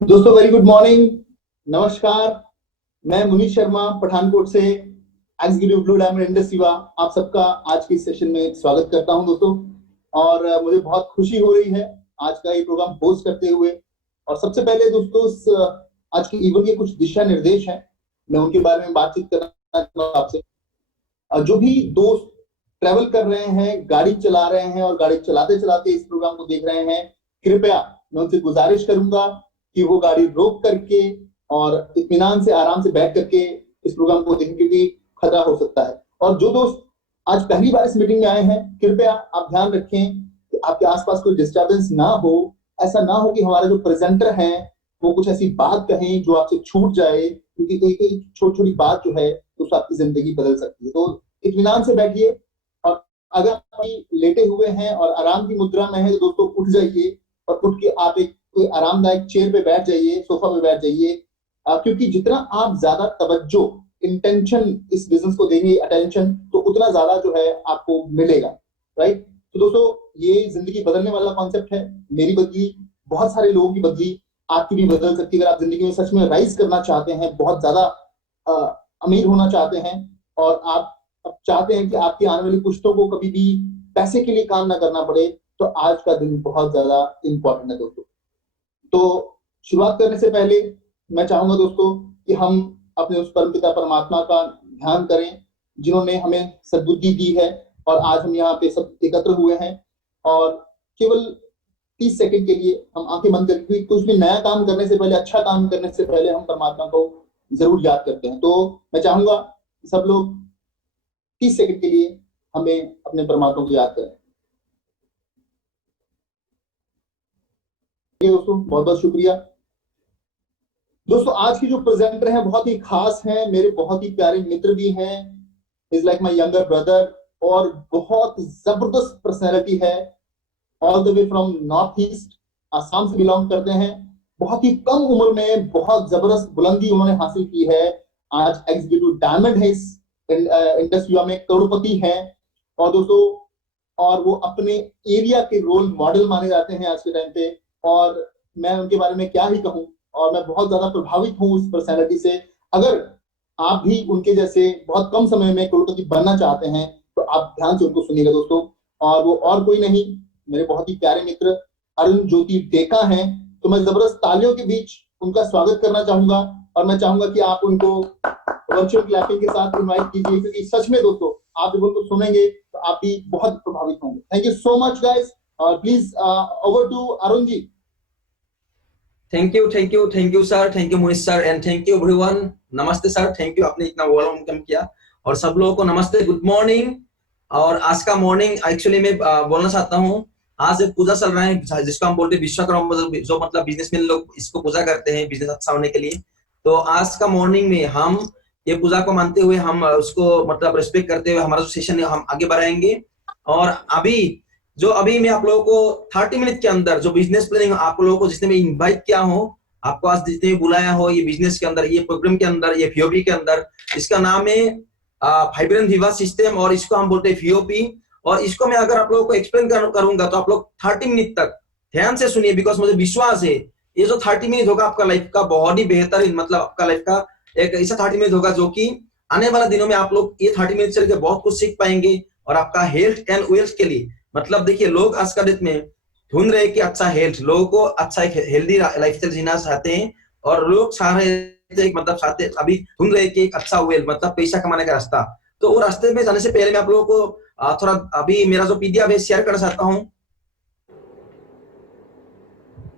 दोस्तों very good morning. नमस्कार। मैं मुनीश शर्मा पठानकोट से एग्जीक्यूटिव ब्लू डायमंड इंडस्ट्री आप सबका आज के सेशन में स्वागत करता हूं दोस्तों। और मुझे बहुत खुशी हो रही है आज का ये प्रोग्राम होस्ट करते हुए। और सबसे पहले दोस्तों आज के इवेंट के कुछ दिशा निर्देश हैं, मैं उनके बारे में बातचीत करना चाहता हूं आपसे। जो भी दोस्त ट्रेवल कर रहे हैं, गाड़ी चला रहे हैं और गाड़ी चलाते चलाते इस प्रोग्राम को देख रहे हैं, कृपया मैं उनसे गुजारिश करूंगा कि वो गाड़ी रोक करके और इत्मीनान से आराम से बैठ करके इस प्रोग्राम को देखें, क्योंकि खतरा हो सकता है। और जो दोस्त आज पहली बार इस मीटिंग में आए हैं, कृपया आप ध्यान रखें कि आपके आसपास कोई डिस्टर्बेंस ना हो। ऐसा ना हो कि हमारे जो प्रेजेंटर हैं वो कुछ ऐसी बात कहें जो आपसे छूट जाए, क्योंकि एक एक छोटी छोटी बात जो है तो आपकी जिंदगी बदल सकती है। तो इत्मीनान से बैठिए, और अगर आप लेटे हुए हैं और आराम की मुद्रा में है तो दोस्तों उठ जाइए और उठ के आप एक कोई आरामदायक चेयर पे बैठ जाइए, सोफा पे बैठ जाइए। क्योंकि जितना आप ज्यादा तवज्जो, इंटेंशन इस बिजनेस को देंगे, अटेंशन, तो उतना ज्यादा जो है आपको मिलेगा। राइट। तो दोस्तों ये जिंदगी बदलने वाला कॉन्सेप्ट है। मेरी बदली, बहुत सारे लोगों की बदली, आपकी भी बदल सकती है। अगर आप जिंदगी में सच में राइज करना चाहते हैं, बहुत ज्यादा अमीर होना चाहते हैं, और आप अब चाहते हैं कि आपकी आने वाली पुश्तों को कभी भी पैसे के लिए काम ना करना पड़े, तो आज का दिन बहुत ज्यादा इंपॉर्टेंट है दोस्तों। तो शुरुआत करने से पहले मैं चाहूंगा दोस्तों कि हम अपने उस परमपिता परमात्मा का ध्यान करें जिन्होंने हमें सद्बुद्धि दी है, और आज हम यहाँ पे सब एकत्र हुए हैं। और केवल 30 सेकंड के लिए हम आंखें बंद करके कुछ भी नया काम करने से पहले, अच्छा काम करने से पहले हम परमात्मा को जरूर याद करते हैं। तो मैं चाहूंगा सब लोग 30 सेकंड के लिए हमें अपने परमात्मा को याद करें। दोस्तों बहुत बहुत शुक्रिया। दोस्तों आज की जो प्रेजेंटर हैं बहुत ही खास हैं, मेरे बहुत ही प्यारे मित्र भी हैं। Is like my younger brother, और बहुत जबरदस्त पर्सनैलिटी है। All the way from north east, Assam से बिलोंग करते हैं। बहुत ही कम उम्र में बहुत जबरदस्त बुलंदी उन्होंने हासिल की है। आज एग्जीक्यूटिव डायमंड है इस इंडस्ट्री में, करोड़पति हैं। और दोस्तों, और वो अपने एरिया के रोल मॉडल माने जाते हैं आज के टाइम पे। और मैं उनके बारे में क्या ही कहूँ, और मैं बहुत ज्यादा प्रभावित हूँ उस पर्सनैलिटी से। अगर आप भी उनके जैसे बहुत कम समय में करोड़पति बनना चाहते हैं तो आप ध्यान से उनको सुनिएगा दोस्तों। और वो और कोई नहीं, मेरे बहुत ही प्यारे मित्र अरुण ज्योति टेका हैं। तो मैं जबरदस्त तालियों के बीच उनका स्वागत करना चाहूंगा, और मैं चाहूंगा कि आप उनको वर्चुअल क्लैपिंग के साथ इनवाइट कीजिए, क्योंकि सच में दोस्तों आप जब उनको सुनेंगे तो आप भी बहुत प्रभावित होंगे। Thank you so much guys. Please over to Arun ji. Thank you sir, thank you Munish sir, and thank you everyone. नमस्ते सर, थैंक यू, आपने इतना वेलकम किया। और सब लोगों को नमस्ते, गुड मॉर्निंग। और आज का मॉर्निंग एक्चुअली मैं बोलना चाहता हूँ, आज एक पूजा चल रहा है जिसको हम बोलते हैं विश्वकर्मा, जो मतलब बिजनेसमैन लोग इसको पूजा करते हैं बिजनेस अच्छा होने के लिए। तो आज का मॉर्निंग में हम ये पूजा को मानते हुए, हम उसको मतलब रिस्पेक्ट करते हुए हमारा जो सेशन है हम आगे बढ़ाएंगे। और अभी मैं आप लोगों को 30 मिनट के अंदर जो बिजनेस प्लानिंग आप लोगों को जिसने मैं इनवाइट किया हूँ, आपको आज जितने भी बुलाया हो ये बिजनेस के अंदर, ये प्रोग्राम के अंदर, ये VOP के अंदर, इसका नाम है वाइब्रेंट विवा सिस्टम, और इसको हम बोलते हैं VOP। और इसको मैं अगर आप लोगों को एक्सप्लेन करूंगा तो आप लोग 30 मिनट तक ध्यान से सुनिए, बिकॉज मुझे विश्वास है ये जो 30 मिनट होगा आपका लाइफ का बहुत ही बेहतरीन, मतलब आपका लाइफ का एक ऐसा 30 मिनट होगा जो कि आने वाले दिनों में आप लोग ये 30 मिनट चल के बहुत कुछ सीख पाएंगे। और आपका हेल्थ एंड वेल्थ के लिए, मतलब देखिए लोग आज का डेट में ढूंढ रहे हैं कि अच्छा हेल्थ, लोगों को अच्छा एक हेल्दी लाइफस्टाइल जीना चाहते हैं। और लोग मतलब चाहते अभी ढूंढ रहे हैं कि एक अच्छा वेल्थ, मतलब पैसा कमाने का रास्ता। तो वो रास्ते में जाने से पहले मैं आप लोगों को थोड़ा अभी मेरा जो PDF है शेयर करना चाहता हूँ।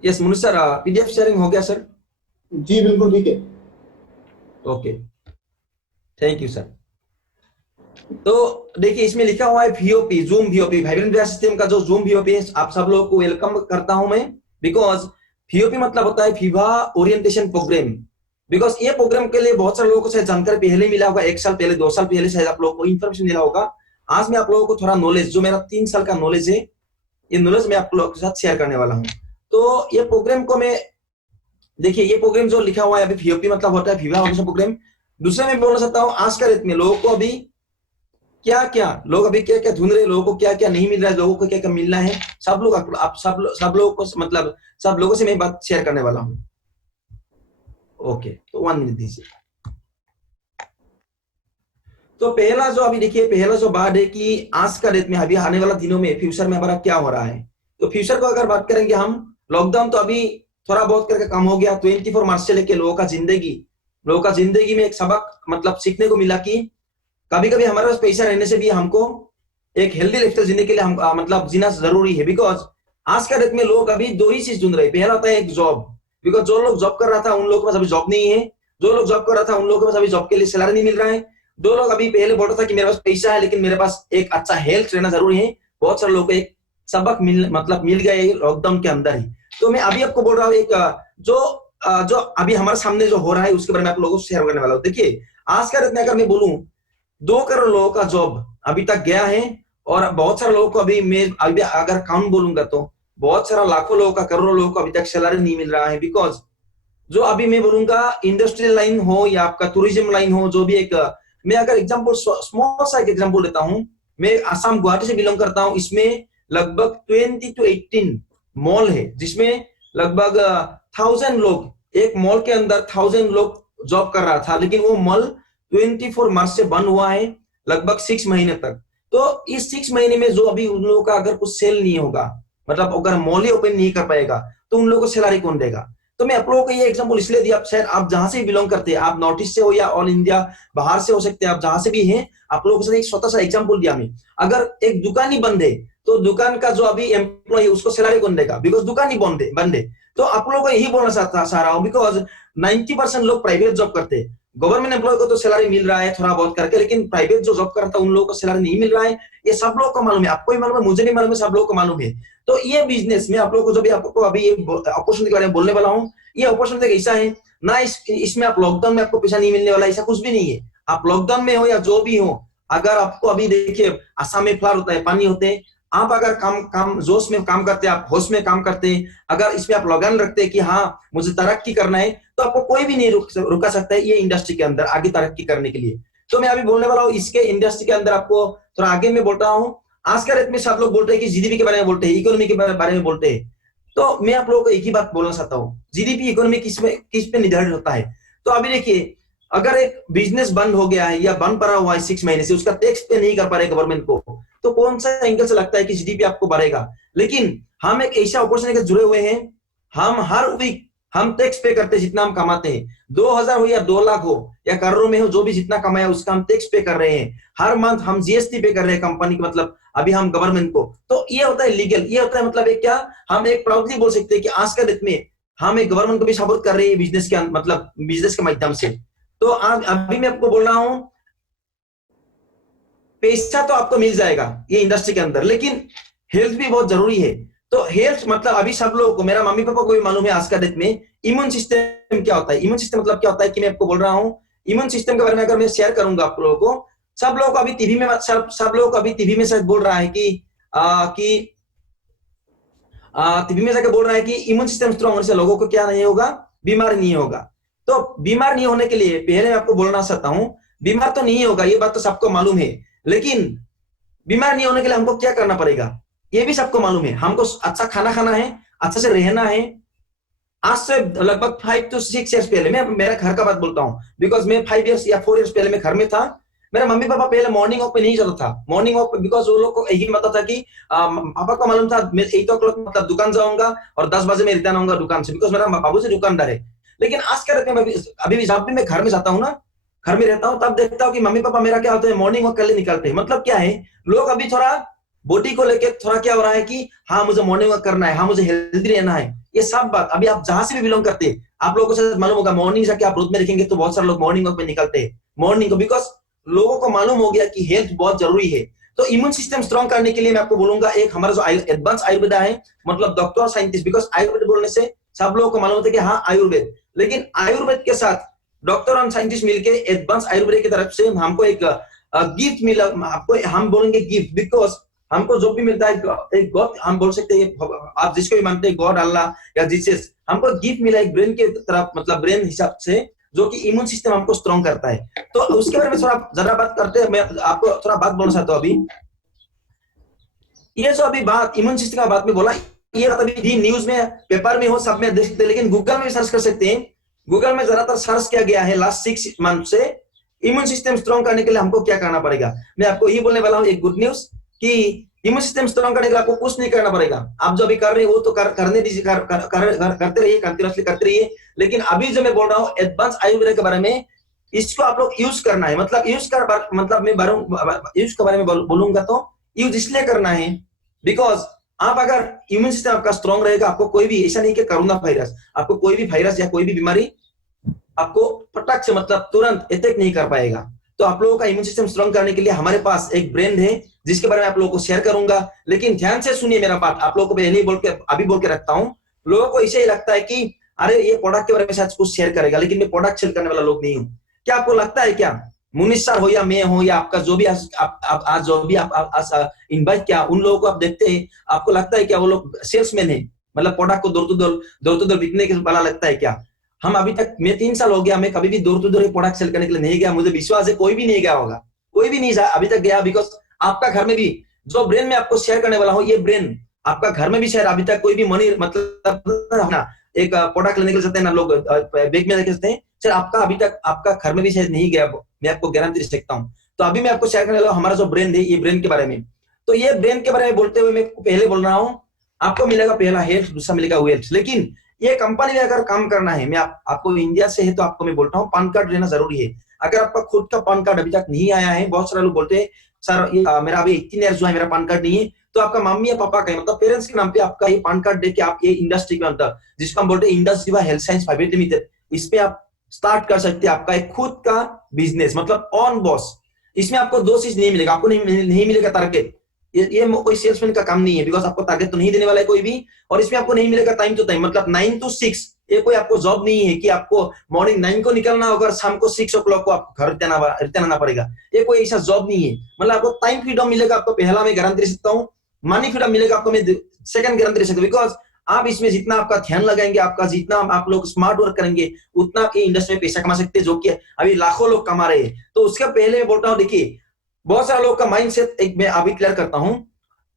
Yes Munish sir, PDF sharing हो गया सर? जी बिल्कुल ठीक है। Okay, thank you sir. तो देखिए इसमें लिखा हुआ है VOP, जूम VOP, वाइब्रेंट विवा सिस्टम का जो जूम VOP है, आप सब लोगों को वेलकम करता हूं मैं। बिकॉज VOP मतलब होता है विवा ओरिएंटेशन प्रोग्राम। बिकॉज ये प्रोग्राम के लिए बहुत सारे लोगों को शायद जानकारी पहले मिला होगा, 1 साल पहले, 2 साल पहले शायद आप लोगों को इन्फॉर्मेशन मिला होगा। आज मैं आप लोगों को थोड़ा नॉलेज, जो मेरा 3 साल का नॉलेज है, ये नॉलेज मैं आप लोगों के साथ शेयर करने वाला हूँ। तो ये प्रोग्राम को मैं, देखिए ये प्रोग्राम जो लिखा हुआ है अभी VOP मतलब होता है विवा ओरिएंटेशन प्रोग्राम। दूसरा मैं बोलना चाहता हूँ, आज का डेट में लोगों को अभी क्या क्या ढूंढ रहे, लोगों को क्या क्या नहीं मिल रहा है, लोगों को क्या क्या मिलना है, सब लोग आप सब लोगों को मतलब सब लोगों से मैं बात शेयर करने वाला हूँ। ओके, तो 1 मिनट दीजिए। तो पहला जो अभी देखिए, पहला जो बात है कि आज का डेट में अभी आने वाला दिनों में फ्यूचर में हमारा क्या हो रहा है। तो फ्यूचर को अगर बात करेंगे हम, लॉकडाउन तो अभी थोड़ा बहुत करके कम हो गया। 24 मार्च से लेके लोगों का जिंदगी में एक सबक मतलब सीखने को मिला कि कभी कभी हमारे पास पैसा रहने से भी हमको एक हेल्दी लाइफस्टाइल जीने के लिए हम मतलब जीना जरूरी है। बिकॉज आज का डेट में लोग अभी दो ही चीज ढूंढ रहे हैं। पहला होता है एक जॉब, बिकॉज जो लोग जॉब कर रहा था उन लोगों के पास अभी जॉब नहीं है। जो लोग जॉब कर रहा था उन लोगों के पास अभी जॉब के लिए सैलरी नहीं मिल रहा है। दो लोग अभी पहले बोल रहा था कि मेरे पास पैसा है लेकिन मेरे पास एक अच्छा हेल्थ रहना जरूरी है। बहुत सारे लोगों को एक सबक मिल गया है लॉकडाउन के अंदर ही। तो मैं अभी आपको बोल रहा हूँ एक जो अभी हमारे सामने जो हो रहा है उसके बारे में आप लोगों को शेयर करने वाला हूँ। देखिए, आज का डेट में अगर मैं बोलूं 2 करोड़ लोगों का जॉब अभी तक गया है, और बहुत सारे लोगों को अभी मैं अभी अगर काउंट बोलूंगा तो बहुत सारा लाखों लोगों का, करोड़ों लोगों को अभी तक सैलरी नहीं मिल रहा है। बिकॉज जो अभी मैं बोलूंगा इंडस्ट्रियल लाइन हो या आपका टूरिज्म लाइन हो, जो भी एक मैं अगर एग्जांपल स्मॉल सा एक एग्जांपल देता हूं। मैं असम गुवाहाटी से बिलोंग करता हूं। इसमें लगभग 20 to 18 मॉल है, जिसमें लगभग 1000 लोग, एक मॉल के अंदर 1000 लोग जॉब कर रहा था। लेकिन वो मॉल 24 मार्च से बंद हुआ है, लगभग 6 महीने तक। तो इस 6 महीने में जो अभी उन लोगों का अगर कुछ सेल नहीं होगा, मतलब अगर मॉल ही ओपन नहीं कर पाएगा, तो उन लोगों को सैलरी कौन देगा। तो मैं आप लोगों को ये एग्जांपल इसलिए दिया, शायद आप जहां से बिलोंग करते हैं, आप नॉर्थ ईस्ट से हो या ऑल इंडिया बाहर से हो सकते हैं, आप जहां से भी हैं, आप लोगों के साथ एक छोटा सा एग्जांपल दिया मैं। अगर एक दुकान ही बंद है तो दुकान का जो अभी एम्प्लॉय है उसको सैलरी कौन देगा, बिकॉज दुकान ही बंद है। तो आप लोगों को यही बोलना चाह रहा हूँ, बिकॉज 90% लोग प्राइवेट जॉब करते हैं। गवर्नमेंट एम्प्लॉय को तो सैलरी मिल रहा है थोड़ा बहुत करके, लेकिन प्राइवेट जो जॉब करता है उन लोगों को सैलरी नहीं मिल रहा है। ये सब लोगों को मालूम है, आपको भी मालूम है, मुझे भी मालूम है, सब लोगों को मालूम है। तो ये बिजनेस में आप लोगों को जो भी आपको अभी अपॉर्चुनिटी के बारे में बोलने वाला हूँ, ये अपॉर्चुनिटी ऐसा है ना, इसमें आप लॉकडाउन में आपको पैसा नहीं मिलने वाला, ऐसा कुछ भी नहीं है। आप लॉकडाउन में हो या जो भी हो, अगर आपको अभी देखिए असम में फ्लड होता है, पानी होते हैं, आप अगर काम जोश में काम करते हैं, आप होश में काम करते हैं, अगर इसमें आप लगन रखते हैं कि हाँ मुझे तरक्की करना है, तो आपको कोई भी नहीं रुका सकता है ये इंडस्ट्री के अंदर आगे तरक्की करने के लिए। तो मैं अभी बोलने वाला हूँ इसके इंडस्ट्री के अंदर, आपको थोड़ा आगे में बोल रहा हूँ। आज के डेट में सब लोग बोलते हैं कि जीडीपी के बारे में बोलते हैं, इकोनॉमी के बारे में बोलते हैं। तो मैं आप लोगों को एक ही बात बोलना चाहता हूँ, जीडीपी इकोनॉमी किस पे निर्धारित होता है। तो अभी देखिए, अगर एक बिजनेस बंद हो गया है या बंद पड़ा हुआ है 6 महीने से, उसका टैक्स पे नहीं कर पा रहे गवर्नमेंट को, तो कौन सा एंगल से लगता है कि जीडीपी आपको बढ़ेगा। लेकिन हम एक ऐसा अपॉर्चुनिटी से जुड़े हुए हैं, हम हर वीक हम टैक्स पे करते हैं जितना हम कमाते हैं, 2000 हो या 2 लाख हो या करोड़ों में हो, जो भी जितना कमाया उसका हम टैक्स पे कर रहे हैं। हर मंथ हम जीएसटी पे कर रहे हैं कंपनी की, मतलब अभी हम गवर्नमेंट को। तो ये होता है लीगल, ये होता है मतलब एक क्या, हम एक प्राउडली बोल सकते हैं कि आज के डेट में हम एक गवर्नमेंट को भी सपोर्ट कर रहे हैं बिजनेस के मतलब बिजनेस के माध्यम से। तो आज अभी मैं आपको बोल रहा हूं, पैसा तो आपको मिल जाएगा ये इंडस्ट्री के अंदर, लेकिन हेल्थ भी बहुत जरूरी है। तो हेल्थ मतलब अभी सब लोगों को, मेरा मम्मी पापा को भी मालूम है आज का डेट में इम्यून सिस्टम क्या होता है। इम्यून सिस्टम मतलब क्या होता है कि मैं आपको बोल रहा हूँ, इम्यून सिस्टम के बारे में अगर मैं शेयर करूंगा आप लोगों को, सब लोगों को अभी टीवी में सब लोगों को अभी टीवी में शायद बोल रहा है कि टीवी में जाकर बोल रहा है कि इम्यून सिस्टम स्ट्रांग होने से लोगों को क्या नहीं होगा, बीमार नहीं होगा। तो बीमार नहीं होने के लिए पहले मैं आपको बोलना चाहता हूं, बीमार तो नहीं होगा ये बात तो सबको मालूम है, लेकिन बीमार नहीं होने के लिए हमको क्या करना पड़ेगा ये भी सबको मालूम है। हमको अच्छा खाना खाना है, अच्छा से रहना है। आज से लगभग 5 to 6 years पहले, मैं मेरा घर का बात बोलता हूँ, बिकॉज मैं 5 years या 4 years पहले मैं घर में था। मेरा मम्मी पापा पहले मॉर्निंग वॉक पे नहीं जाता था, मॉर्निंग वॉक पे, बिकॉज वो लोग को यही पता था कि पापा को मालूम था मैं 8 o'clock मतलब दुकान जाऊंगा और 10 बजे मैं रिटर्न आऊंगा दुकान से, बिकॉज मेरा बाबू से दुकानदार है। लेकिन आज के डेट में अभी भी जब भी मैं घर में जाता हूँ ना, घर में रहता हूँ, तब देखता हूँ कि मम्मी पापा मेरा क्या होता है, मॉर्निंग वॉक कर ले निकलते हैं। मतलब क्या है, लोग अभी थोड़ा बॉडी को लेके थोड़ा क्या हो रहा है कि हाँ मुझे मॉर्निंग वॉक करना है, हाँ मुझे हेल्दी रहना है। ये सब बात अभी आप जहां से भी बिलोंग करते हैं, आप लोगों को शायद मालूम होगा, मॉर्निंग जाके आप रोड में देखेंगे तो बहुत सारे लोग मॉर्निंग वॉक में निकलते हैं मॉर्निंग को, बिकॉज लोगों को मालूम हो गया कि हेल्थ बहुत जरूरी है। तो इम्यून सिस्टम स्ट्रांग करने के लिए मैं आपको बोलूंगा, एक हमारा जो एडवांस आयुर्वेदा है, मतलब डॉक्टर साइंटिस्ट, बिकॉज आयुर्वेद बोलने से सब लोगों को मालूम होता है कि हाँ आयुर्वेद, लेकिन आयुर्वेद के साथ डॉक्टर और साइंटिस्ट मिलकर एडवांस आयुर्वेद की तरफ से हमको एक गिफ्ट मिला। आपको हम बोलेंगे गिफ्ट, बिकॉज हमको जो भी मिलता है एक गॉड, हम बोल सकते हैं, आप जिसको भी मानते हैं गॉड, अल्लाह या जीसस, हमको गिफ्ट मिला एक ब्रेन के तरफ, मतलब ब्रेन हिसाब से, जो कि इम्यून सिस्टम हमको स्ट्रांग करता है। तो उसके बारे में थोड़ा जरा बात करते हैं। मैं आपको थोड़ा बात बोलना चाहता हूँ अभी। ये जो अभी बात इम्यून सिस्टम का बात में बोला, ये बात अभी न्यूज में, पेपर में हो, सब में देख सकते हैं, लेकिन गूगल में सर्च कर सकते हैं गूगल में ज्यादातर सर्च किया गया है लास्ट 6 मंथ से इम्यून सिस्टम स्ट्रॉन्ग करने के लिए हमको क्या करना पड़ेगा। मैं आपको यही बोलने वाला हूँ एक गुड न्यूज कि इम्यून सिस्टम स्ट्रॉन्ग करने के लिए आपको कुछ नहीं करना पड़ेगा। आप जो अभी कर रहे हो वो तो करने दीजिए, करते रहिए, कंटिन्यूअसली करते रहिए। लेकिन अभी जो मैं बोल रहा हूँ एडवांस आयुर्वेद के बारे में, इसको आप लोग यूज करना है। मतलब मतलब मैं यूज के बारे में बोलूंगा तो यूज इसलिए करना है बिकॉज आप अगर इम्यून सिस्टम आपका स्ट्रॉन्ग रहेगा, आपको कोई भी ऐसा नहीं कि कोरोना वायरस, आपको कोई भी वायरस या कोई भी बीमारी आपको फटक से मतलब तुरंत अटैक नहीं कर पाएगा। तो आप लोगों का इम्यून सिस्टम स्ट्रॉन्ग करने के लिए हमारे पास एक ब्रांड है जिसके बारे में आप लोगों को शेयर करूंगा। लेकिन ध्यान से सुनिए मेरा बात, आप लोगों को पहले ही अभी बोल के रखता हूँ। लोगों को इसे ही लगता है कि अरे ये प्रोडक्ट के बारे में शायद कुछ शेयर करेगा, लेकिन मैं प्रोडक्ट शेयर करने वाला लोग नहीं हूँ। क्या आपको लगता है क्या मुनीष सर हो या मैं हो या आपका जो भी आज जो भी आप इनवाइट किया उन लोगों को आप देखते हैं, आपको लगता है क्या वो लोग सेल्समैन है, मतलब प्रोडक्ट को दूर तो दूर बिकने के वाला लगता है क्या? हम अभी तक, मैं 3 साल हो गया, मैं कभी भी दूर टू दूर प्रोडक्ट सेल करने के लिए नहीं गया। मुझे विश्वास है कोई भी नहीं गया होगा, कोई भी नहीं अभी तक गया। बिकॉज आपका घर में भी जो ब्रेन में आपको शेयर करने वाला हूँ, ये ब्रेन आपका घर में भी शेयर अभी तक कोई भी मनी मतलब ना एक प्रोडक्ट लेने के लिए जाते हैं ना लोग बैग में लेके जाते हैं, सर आपका अभी तक आपका घर में भी शायद नहीं गया, मैं आपको गारंटी दे सकता हूँ। तो अभी मैं आपको शेयर करने वाला हूँ हमारा जो ब्रेन है, ये ब्रेन के बारे में। तो ये ब्रेन के बारे में बोलते हुए मैं पहले बोल रहा हूँ, आपको मिलेगा पहला हेल्थ, दूसरा मिलेगा वेल्थ। लेकिन ये कंपनी में अगर काम करना है, मैं आपको इंडिया से है तो आपको मैं बोलता हूँ पान कार्ड लेना जरूरी है। अगर आपका खुद का पान कार्ड अभी तक नहीं आया है, बहुत सारे लोग बोलते हैं सर मेरा अभी 18 ईयर्स हुआ है, मेरा पान कार्ड नहीं है, तो आपका मम्मी या पापा का मतलब पेरेंट्स के नाम पे आपका ये पान कार्ड देके आप ये इंडस्ट्री में अंदर, जिसको हम बोलते हैं इंडस विवा हेल्थ साइंस प्राइवेट लिमिटेड, इसमें आप स्टार्ट कर सकते हैं आपका एक खुद का बिजनेस, मतलब ऑन बॉस। इसमें आपको 2 चीज नहीं मिलेगा, आपको नहीं मिलेगा टारगेट, ये कोई सेल्समैन का काम नहीं है, बिकॉज आपको टारगेट तो नहीं देने वाला है कोई भी। और इसमें आपको नहीं मिलेगा टाइम टू टाइम, मतलब 9 to 6, ये कोई आपको जॉब नहीं है कि आपको मॉर्निंग 9 को निकलना होगा और शाम को 6 o'clock को आपको घर रिटर्न आना पड़ेगा। ये कोई ऐसा जॉब नहीं है। मतलब आपको टाइम फ्रीडम मिलेगा, आपको पहला मैं गारंटी दे सकता हूँ। मनी फ्रीडम मिलेगा आपको, मैं सेकंड गारंटी दे सकता हूँ। बिकॉज आप इसमें जितना आपका ध्यान लगाएंगे, आपका जितना आप लोग स्मार्ट वर्क करेंगे, उतना आपकी इंडस्ट्री में पैसा कमा सकते हैं, जो कि अभी लाखों लोग कमा रहे हैं। तो उसके पहले मैं बोलता हूँ, देखिए बहुत सारे लोग का माइंडसेट एक मैं अभी क्लियर करता हूँ।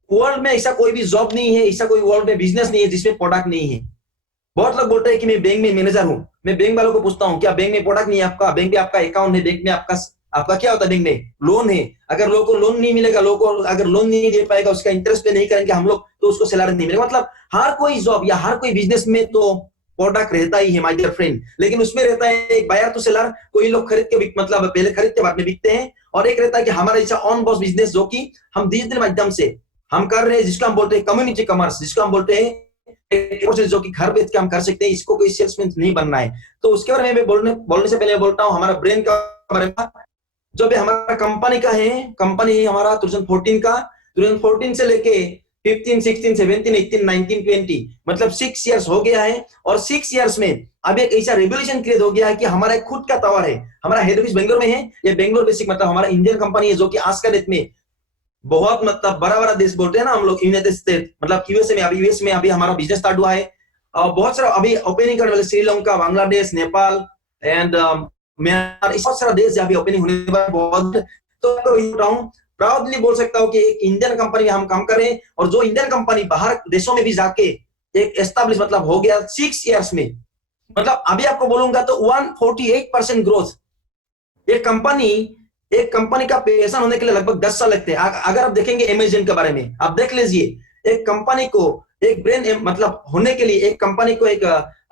वर्ल्ड में ऐसा कोई भी जॉब नहीं है, ऐसा कोई वर्ल्ड में बिजनेस नहीं है जिसमें प्रोडक्ट नहीं है। बहुत लोग बोलते हैं कि मैं बैंक में मैनेजर हूं, मैं बैंक वालों को पूछता हूं क्या बैंक में प्रोडक्ट नहीं है आपका? बैंक में आपका अकाउंट है, बैंक में आपका क्या होता है? बैंक में लोन है। अगर लोगों को लोन नहीं मिलेगा, लोगों को अगर लोन नहीं दे पाएगा, उसका इंटरेस्ट पे नहीं करेंगे हम लोग, तो उसको सैलरी नहीं मिलेगा। मतलब हर कोई जॉब या हर कोई बिजनेस में तो प्रोडक्ट रहता ही है माय डियर फ्रेंड, लेकिन उसमें रहता है एक बायर टू सेलर। कोई लोग खरीद के मतलब पहले खरीद के बाद में बिकते हैं, और एक रहता है कि हमारा ऐसा ऑन बॉस बिजनेस जो कि हम डिजिटल माध्यम से हम कर रहे हैं, जिसको हम बोलते हैं कम्युनिटी कॉमर्स, जिसको हम बोलते हैं जो कि घर बैठ के हम कर सकते हैं। इसको कोई सेल्समैन नहीं बनना है। तो उसके बारे में बोलने से पहले बोलता हूँ हमारा ब्रेन का बारे में, जो भी हमारा कंपनी का है। कंपनी है हमारा 2014 का, 2014 से लेके 15, 16, 17, 18, 19, 20 मतलब 6 इयर्स हो गया है। और 6 इयर्स में अब एक ऐसा रेवोल्यूशन क्रिएट हो गया है कि हमारा एक खुद का टावर है। हमारा हेड ऑफिस बेंगलोर में है। ये बेंगलोर बेसिक मतलब हमारा इंडियन कंपनी है, जो कि आज का डेट में बहुत मतलब बड़ा बड़ा देश बोलते हैं ना हम लोग, यूनाइटेड स्टेट मतलब यूएस में अभी हमारा बिजनेस स्टार्ट हुआ है। और बहुत सारा अभी ओपनिंग करने वाले श्रीलंका, बांग्लादेश, नेपाल एंड म्यांमार, बहुत सारा देश अभी ओपनिंग होने वाला बहुत। तो प्राउडली बोल सकता हूँ कि एक इंडियन कंपनी में हम काम करें, और जो इंडियन कंपनी बाहर देशों में भी जाके एक एस्टैब्लिश मतलब हो गया 6 इयर्स में। मतलब अभी आपको बोलूंगा तो 148% ग्रोथ। एक कंपनी का पैसा होने के लिए लगभग 10 साल लगते हैं। अगर आप देखेंगे अमेज़न के बारे में, आप देख लीजिए एक कंपनी को एक ब्रेन मतलब होने के लिए एक कंपनी को एक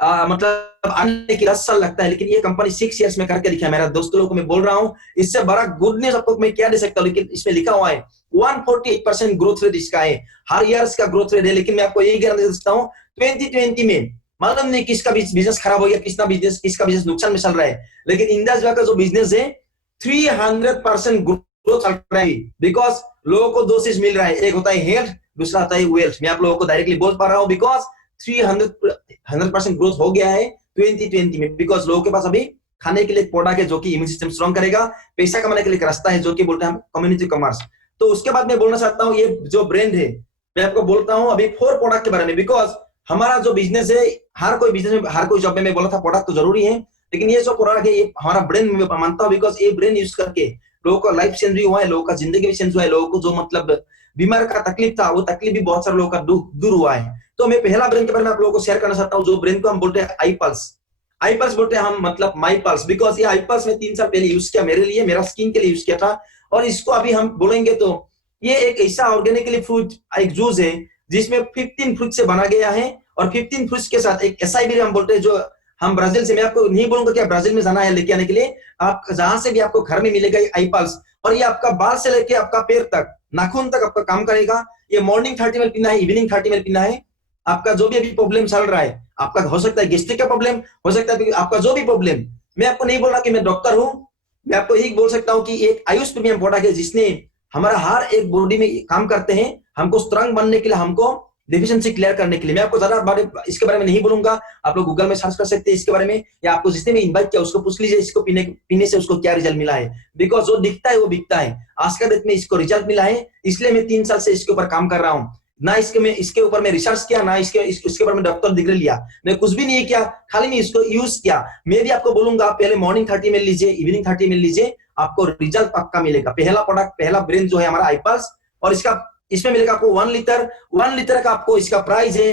मतलब आने के 10 साल लगता है, लेकिन ये कंपनी 6 इयर्स में करके दिखा है। मेरा दोस्तों लोगों को मैं बोल रहा हूँ, इससे बड़ा गुड न्यूज आपको मैं क्या दे सकता हूँ, लेकिन इसमें लिखा हुआ है 148% ग्रोथ रेट इसका है, हर ईयर्स का ग्रोथ रेट है। लेकिन मैं आपको यही गारंटी दे सकता हूँ 2020 में मालूम नहीं किसका बिजनेस खराब हो गया, किसका बिजनेस नुकसान में चल रहा है, लेकिन इंडस का जो बिजनेस है 300% ग्रोथ चल रहा है। बिकॉज लोगों को 2 चीज मिल रहा है, एक होता है हेल्थ, दूसरा होता है वेल्थ। मैं आप लोगों को डायरेक्टली बोल पा रहा हूँ बिकॉज 300% ग्रोथ हो गया है 2020 में। बिकॉज लोगों के पास अभी खाने के लिए प्रोडक्ट है जो कि इम्यून सिस्टम स्ट्रॉन्ग करेगा, पैसा कमाने के लिए एक रास्ता है जो कि बोलते हैं हम कम्युनिटी कॉमर्स। तो उसके बाद मैं बोलना चाहता हूँ ये जो ब्रांड है, मैं आपको बोलता हूँ अभी 4 प्रोडक्ट के बारे में। बिकॉज हमारा जो बिजनेस है, हर कोई बिजनेस में हर कोई जॉब में मैं बोला था प्रोडक्ट तो जरूरी है, लेकिन ये जो प्रोडक्ट है ये हमारा ब्रेन में मानता हूँ। बिकॉज ये ब्रेन यूज करके लोगों का लाइफ चेंज भी हुआ है, लोगों का जिंदगी भी चेंज हुआ है, लोगों को जो मतलब बीमार का तकलीफ था वो तकलीफ भी बहुत सारे लोगों का दूर हुआ है। तो मैं पहला ब्रेन के बारे में आप लोगों को शेयर करना चाहता हूँ, जो ब्रेन को हम बोलते हैं आई पल्स। आई पल्स बोलते हैं हम, मतलब माई पल्स, बिकॉज ये आई पल्स में 3 साल पहले यूज किया, मेरे लिए, मेरा स्किन के लिए यूज किया था। और इसको अभी हम बोलेंगे तो ये एक ऐसा ऑर्गेनिकली फ्रूट एक जूस है जिसमें 15 फ्रूट से बना गया है, और 15 फ्रूट्स के साथ एक एसआईबी हम बोलते हैं, जो हम ब्राजील से, मैं आपको नहीं बोलूंगा कि आप ब्राजील में जाना है लेके आने के लिए, आप जहां से भी आपको घर में मिलेगा आई पल्स। और ये आपका बाल से लेके आपका पैर तक, नाखून तक आपका काम करेगा। ये मॉर्निंग 30 ml पीना है, इवनिंग 30 ml पीना है। आपका जो भी अभी प्रॉब्लम चल रहा है, आपका हो सकता है गैस्ट्रिक का प्रॉब्लम, हो सकता है आपका जो भी प्रॉब्लम, मैं आपको नहीं बोल रहा कि मैं डॉक्टर हूं, मैं आपको यही बोल सकता हूं कि एक आयुष प्रीमियम प्रोडक्ट है जिसने हमारा हर एक बॉडी में काम करते हैं, हमको स्ट्रांग बनने के लिए, हमको डिफिशिएंसी क्लियर करने के लिए। मैं आपको ज्यादा इसके बारे में नहीं बोलूंगा, आप लोग गूगल में सर्च कर सकते हैं इसके बारे में, या आपको जिसने भी इनवाइट किया उसको पूछ लीजिए इसको पीने से उसको क्या रिजल्ट मिला है। बिकॉज जो दिखता है वो बिकता है। आज का डेट में इसको रिजल्ट मिला है, इसलिए मैं 3 साल से इसके ऊपर काम कर रहा हूँ। ना इसके ऊपर मैं रिसर्च किया, ना इसके ऊपर मैं डॉक्टर डिग्री लिया, मैं कुछ भी नहीं किया, खाली मैं इसको यूज किया। मैं भी आपको बोलूंगा पहले मॉर्निंग 30 ml लीजिए, इवनिंग 30 ml लीजिए, आपको रिजल्ट पक्का मिलेगा। पहला प्रोडक्ट, पहला ब्रांड जो है हमारा आई पल्स, और इसमें मिलेगा आपको 1 लीटर का, आपको इसका प्राइस है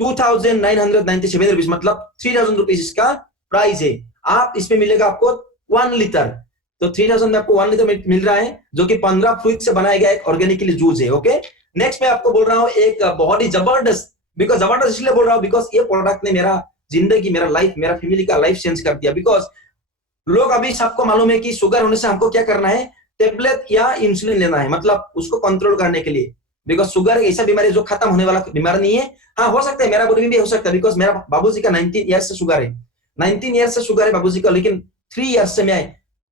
2997 रुपीज, मतलब 3000 रुपीज इसका प्राइस है। आप इसमें मिलेगा आपको 1 लीटर, तो 3000 में आपको 1 लीटर मिल रहा है, जो कि 15 फ्रूट से बनाया गया एक ऑर्गेनिकली जूस है। ओके, नेक्स्ट मैं आपको बोल रहा हूँ एक बहुत ही जबरदस्त, बिकॉज जबरदस्त इसलिए बोल रहा हूँ बिकॉज ये प्रोडक्ट ने मेरा जिंदगी, मेरा लाइफ, मेरा फैमिली का लाइफ चेंज कर दिया। बिकॉज लोग, अभी सबको मालूम है कि शुगर होने से हमको क्या करना है, टेबलेट या इंसुलिन लेना है, मतलब उसको कंट्रोल करने के लिए। बिकॉज शुगर ऐसा बीमारी जो खत्म होने वाला बीमारी नहीं है। हाँ, हो सकता है मेरा बॉडी में भी हो सकता है, बिकॉज मेरा बाबूजी का 19 ईयर्स से शुगर है, 19 ईयर्स से शुगर है बाबूजी का, लेकिन 3 ईयर्स से मैं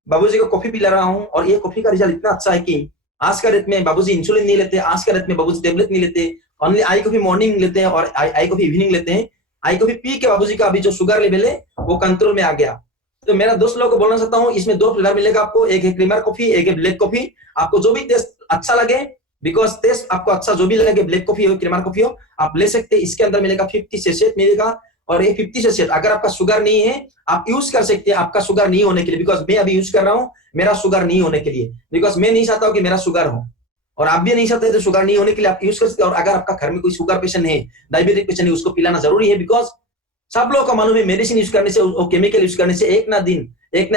बाबूजी को कॉफी पिला रहा हूँ, और ये कॉफी का रिजल्ट इतना अच्छा है कि आज का डेट में बाबूजी इंसुलिन नहीं लेते, आज का डेट में बाबूजी टेबलेट नहीं लेते, ओनली आई कॉफी मॉर्निंग लेते हैं और आई कॉफी इवनिंग लेते हैं। आई कॉफी पी के बाबूजी का अभी जो शुगर लेवल है वो कंट्रोल में आ गया। तो मेरा दोस्त लोगों को बोलना चाहता हूँ, इसमें 2 फ्लेवर मिलेगा आपको, एक है क्रीमर कॉफी, एक है ब्लैक कॉफी। आपको जो भी टेस्ट अच्छा लगे, बिकॉज टेस्ट आपको अच्छा जो भी लगे, ब्लैक कॉफी हो क्रीमर कॉफी हो, आप ले सकते हैं। इसके अंदर मिलेगा 50 सेशेट मिलेगा, और ये 50 सेशेट अगर आपका शुगर नहीं है आप यूज कर सकते हैं, आपका शुगर नहीं होने के लिए। बिकॉज मैं अभी यूज कर रहा हूँ मेरा शुगर नहीं होने के लिए, बिकॉज मैं नहीं चाहता हूँ कि मेरा शुगर हो, और आप भी नहीं चाहते तो शुगर नहीं होने के लिए आप यूज कर सकते हैं। और अगर आपका घर में कोई शुगर पेशेंट है, डायबिटिक पेशेंट है, उसको पिलाना जरूरी है। बिकॉज सब लोगों को मालूम है मेडिसिन यूज करने से और केमिकल यूज करने से एक ना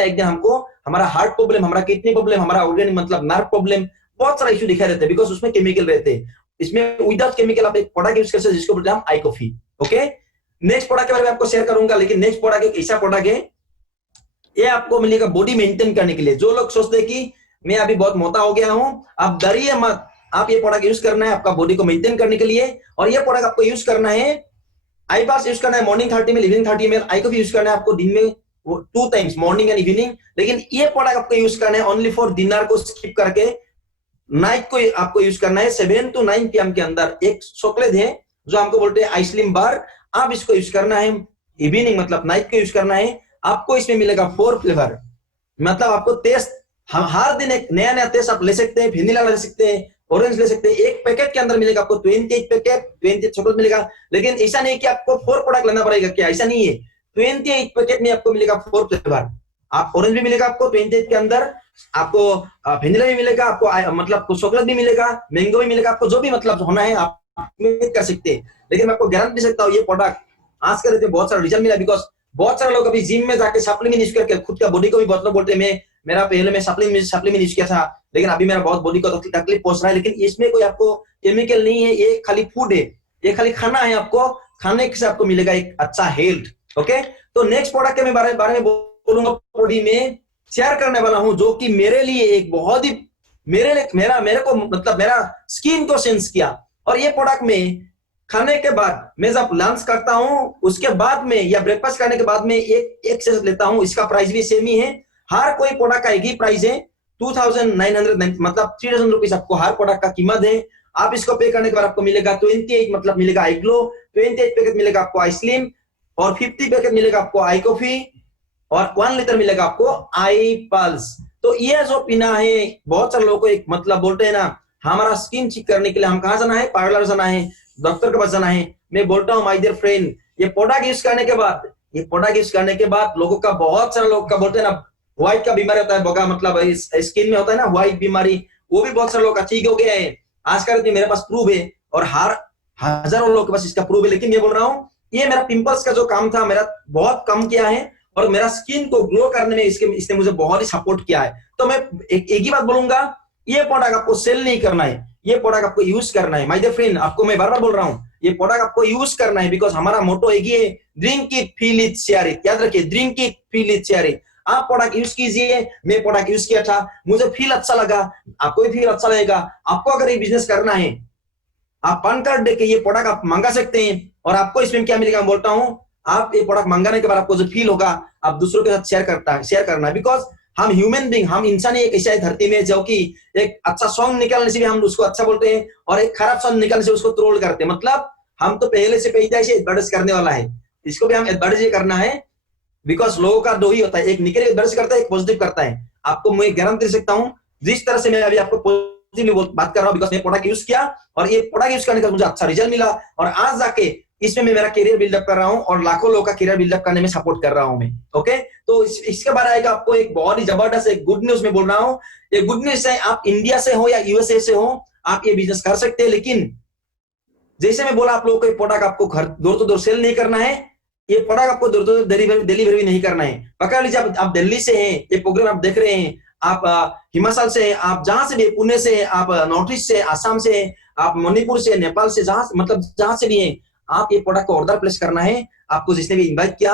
एक दिन हमको हमारा हार्ट प्रॉब्लम, हमारा किडनी प्रॉब्लम, हमारा ऑर्गन मतलब नर्व प्रॉब्लम, बहुत सारा इश्यू दिखाई देते हैं, बिकॉज उसमें केमिकल रहते हैं। इसमें विदाउट केमिकल आप एक प्रोडक्ट यूज कर सकते हैं जिसको बोलते हैं हम आई कॉफी। ओके, नेक्स्ट प्रोडक्ट के बारे में आपको शेयर करूंगा, लेकिन नेक्स्ट प्रोडक्ट एक ऐसा प्रोडक्ट है, ये आपको मिलेगा बॉडी मेंटेन करने के लिए। जो लोग सोचते हैं कि मैं अभी बहुत मोटा हो गया हूं, आप डरिए मत, आप ये प्रोडक्ट यूज करना है आपका बॉडी को मेंटेन करने के लिए। और ये प्रोडक्ट आपको यूज करना है, आई पास यूज करना है मॉर्निंग 30 ml, इवनिंग 30 ml, आई कॉफी यूज करना है आपको दिन में 2 टाइम्स, मॉर्निंग एंड इवनिंग। लेकिन ये प्रोडक्ट आपको यूज करना है ओनली फॉर डिनर को स्किप करके, नाइट को आपको यूज करना है 7 to 9 PM के अंदर। एक चॉकलेट है जो हमको बोलते हैं आइसलिम बार, आप इसको यूज करना है इवनिंग, मतलब नाइट को यूज करना है। आपको इसमें मिलेगा 4 फ्लेवर, मतलब आपको टेस्ट, हम हर दिन एक नया नया टेस्ट आप ले सकते हैं। वेनिला ले सकते हैं, ऑरेंज ले सकते हैं। एक पैकेट के अंदर मिलेगा आपको 28 पैकेट, 28 चॉकलेट मिलेगा। लेकिन ऐसा नहीं कि आपको 4 प्रोडक्ट लेना पड़ेगा, क्या ऐसा नहीं है। 28 पैकेट में आपको मिलेगा 4 फ्लेवर। आप ऑरेंज भी मिलेगा आपको 28 के अंदर, आपको वेनिला भी मिलेगा, आपको मतलब चॉकलेट भी मिलेगा, मैंगो भी मिलेगा, आपको जो भी मतलब होना है आप कर सकते हैं। लेकिन मैं आपको गारंटी सकता हूँ ये प्रोडक्ट आज के डेट में बहुत सारा रिजल्ट मिला। बिकॉज बहुत सारे लोग अभी जिम में जाके सप्लीमेंट यूज करके खुद का बॉडी को भी बहुत लोग बोलते हैं मेरा पहले में सप्लीमेंट यूज किया था, लेकिन अभी मेरा बहुत बॉडी को तकलीफ पहुंच रहा है। लेकिन इसमें कोई आपको केमिकल नहीं है, ये खाली फूड है, ये खाली खाना है। आपको खाने से आपको मिलेगा एक अच्छा हेल्थ। ओके, तो नेक्स्ट प्रोडक्ट के बारे में बोलूंगा, बॉडी में शेयर करने वाला हूं, जो कि मेरे लिए एक बहुत ही मेरे को मतलब मेरा स्किन को सेंस किया। और ये प्रोडक्ट में खाने के बाद मैं जब लंच करता हूं उसके बाद में या ब्रेकफास्ट करने के बाद में एक सेट लेता हूं। इसका प्राइस भी सेम ही है, हर कोई प्रोडक्ट का एक ही प्राइस है 2990, मतलब 3000 रुपीज आपको हर प्रोडक्ट का कीमत है। आप इसको पे करने के बाद आपको मिलेगा 28, मतलब मिलेगा आई ग्लो, 28 पैकेट मिलेगा आपको आई स्लिम, और 50 पैकेट मिलेगा आपको आई कॉफी, और 1 लीटर मिलेगा आपको आई पल्स। तो ये जो पीना है, बहुत सारे लोगों को एक मतलब बोलते हैं ना, हमारा स्किन ठीक करने के लिए हम कहाँ जाना है, पार्लर जाना है, डॉक्टर के पास जाना है। मैं बोलता हूँ माय डियर फ्रेंड, ये प्रोडक्ट यूज करने के बाद लोगों का, बहुत सारे लोग का बोलते हैं ना व्हाइट का बीमारी होता है, बगा मतलब स्किन में होता है ना व्हाइट बीमारी, वो भी बहुत सारे लोग का ठीक हो गया है। आज का मेरे पास प्रूफ है, और हजारों लोगों के पास इसका प्रूफ है। लेकिन ये बोल रहा हूँ, ये मेरा पिंपल्स का जो काम था मेरा बहुत कम किया है, और मेरा स्किन को ग्लो करने में इसने मुझे बहुत ही सपोर्ट किया है। तो मैं एक ही बात बोलूंगा, ये प्रोडक्ट आपको सेल नहीं करना है, ये प्रोडक्ट आपको यूज करना है। माय डियर फ्रेंड, आपको मैं बार बार बोल रहा हूँ, ये प्रोडक्ट आपको यूज करना है, बिकॉज हमारा मोटो एक ही है, drink it feel it share it. याद रखिए, drink it feel it share it. आप प्रोडक्ट यूज कीजिए, मैं प्रोडक्ट यूज किया था, मुझे फील अच्छा लगा, आपको भी फील अच्छा लगेगा। आपको अगर ये बिजनेस करना है, आप पान कार्ड देके ये प्रोडक्ट आप मंगा सकते हैं, और आपको इसमें क्या मिलेगा, मैं बोलता हूं, आप ये प्रोडक्ट मंगाने के बाद आपको जो फील होगा, आप दूसरों के साथ शेयर करना है। बिकॉज हम ह्यूमन बींग, हम इंसान एक ऐसा धरती में जो कि एक अच्छा सॉन्ग निकालने से भी हम उसको अच्छा बोलते हैं, और एक खराब सॉन्ग निकालने से उसको ट्रोल करते हैं। मतलब हम तो पहले से पैदाइश एडवर्टाइज करने वाला है, इसको भी हम एडवर्टाइज करना है। बिकॉज लोगों का दो ही होता है, एक निगेटिव एडवर्टाइज करता है, एक पॉजिटिव करता है। आपको मैं गारंटी दे सकता हूं, जिस तरह से मैं अभी आपको पॉजिटिवली बात कर रहा हूं, बिकॉज मैं प्रोडक्ट यूज किया और ये प्रोडक्ट यूज करने का मुझे अच्छा रिजल्ट मिला, और आज जाके इसमें मैं मेरा करियर बिल्डअप कर रहा हूं, और लाखों लोगों का करियर बिल्डअप करने में सपोर्ट कर रहा हूं मैं। ओके, तो इसके बारे आएगा आपको एक बहुत ही जबरदस्त एक गुड न्यूज में बोल रहा हूं। ये गुड न्यूज है, आप इंडिया से हो या यूएसए से हो, आप ये बिजनेस कर सकते हैं। लेकिन जैसे मैं बोला आप लोगों को, ये प्रोडक्ट आपको घर दूर तो दूर सेल नहीं करना है, ये प्रोडक्ट आपको दूर तो डिलीवरी नहीं करना है। पकड़ लीजिए, आप दिल्ली से हैं, ये प्रोग्राम आप देख रहे हैं, आप हिमाचल से, आप जहां से भी, पुणे से, आप नॉर्थ ईस्ट से, आसाम से, आप मणिपुर से, नेपाल से, जहां से भी हैं, आप ये प्रोडक्ट को ऑर्डर प्लेस करना है। आपको जिसने भी इनवाइट किया,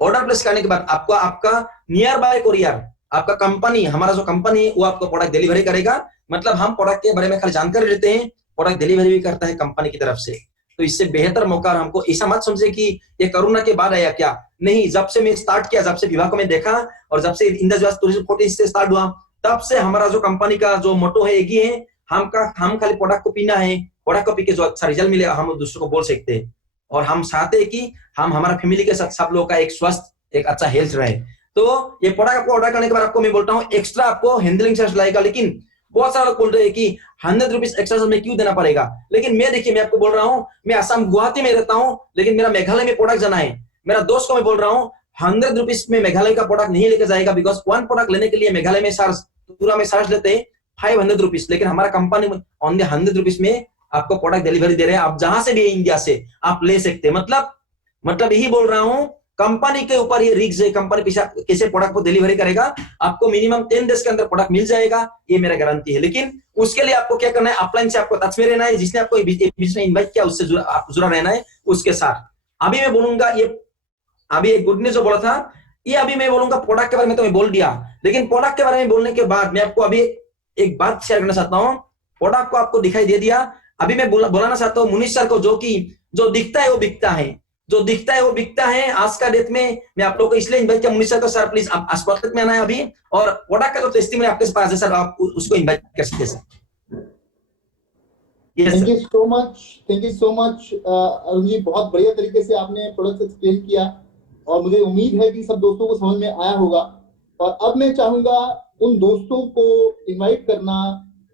ऑर्डर प्लेस करने के बाद आपको आपका नियर बाय कोरियर, आपका कंपनी, हमारा जो कंपनी है वो आपको प्रोडक्ट डिलीवरी करेगा। मतलब हम प्रोडक्ट के बारे में खाली जानकारी लेते हैं, प्रोडक्ट डिलीवरी भी करता है कंपनी की तरफ से। तो इससे बेहतर मौका हमको, ऐसा मत समझे कि ये कोरोना के बाद आया क्या, नहीं। जब से मैं स्टार्ट किया, जब से विवाह को मैं देखा, और जब से इंडस टूरिज्म 40 से स्टार्ट हुआ, तब से हमारा जो कंपनी का जो मोटो है एक ही है, हम खाली प्रोडक्ट को पीना है, प्रोडक्ट को पी के जो अच्छा रिजल्ट मिलेगा हम दूसरों को बोल सकते हैं। और हम चाहते हैं कि हम हमारा फैमिली के साथ सब लोगों का एक स्वस्थ, एक अच्छा हेल्थ रहे। तो ये प्रोडक्ट आपको ऑर्डर करने के बाद आपको मैं बोलता हूँ, एक्स्ट्रा आपको हैंडलिंग चार्ज लगेगा। लेकिन बहुत सारे लोग बोल रहे हैं कि 100 रुपीज एक्स्ट्रा में क्यों देना पड़ेगा। लेकिन मैं देखिए, मैं आपको बोल रहा हूँ, मैं असम गुवाहाटी में रहता हूँ, लेकिन मेरा मेघालय में प्रोडक्ट जाना है। मेरा दोस्त को मैं बोल रहा हूँ, 100 रुपीज में मेघालय का प्रोडक्ट नहीं लेके जाएगा, बिकॉज वन प्रोडक्ट लेने के लिए मेघालय में पूरा में चार्ज लेते हैं 500 रुपीज। लेकिन हमारा कंपनी ऑन 100 रुपीज में आपको प्रोडक्ट डिलीवरी दे रहे हैं। आप जहां से भी इंडिया से आप ले सकते हैं। मतलब यही बोल रहा हूं, कंपनी के ऊपर ये रिस्क है, कंपनी कैसे प्रोडक्ट को डिलीवरी करेगा। आपको मिनिमम 10 डेज के अंदर प्रोडक्ट मिल जाएगा, ये मेरा गारंटी है। लेकिन उसके लिए आपको क्या करना है, अपलाइन से आपको टच में रहना है, जिसने आपको बिजनेस में इन्वाइट किया उससे जुड़ा रहना है उसके साथ। अभी मैं बोलूंगा, ये अभी एक गुड न्यूज जो बोला था, ये अभी मैं बोलूंगा प्रोडक्ट के बारे में तो मैं बोल दिया, लेकिन प्रोडक्ट के बारे में बोलने के बाद मैं आपको अभी एक बात शेयर करना चाहता हूँ। प्रोडक्ट को आपको दिखाई दे दिया, अभी मैं बोलाना चाहता हूँ मुनीष सर को, जो दिखता है वो बिकता है, जो दिखता है वो बिकता है। आज का डेट में मैं आप लोगों को इसलिए इन्वाइट किया, मुनीष सर को, सर प्लीज आप अस्पताल में आना है अभी, और प्रोडक्ट का जो टेस्टिमोनी आपके पास है सर, आप उसको इन्वाइट कर सकते हैं sir. Thank you so much Arun ji, बहुत बढ़िया तरीके से आपने प्रोडक्ट एक्सप्लेन किया, और मुझे उम्मीद है कि सब दोस्तों को समझ में आया होगा। और अब मैं चाहूंगा उन दोस्तों को इनवाइट करना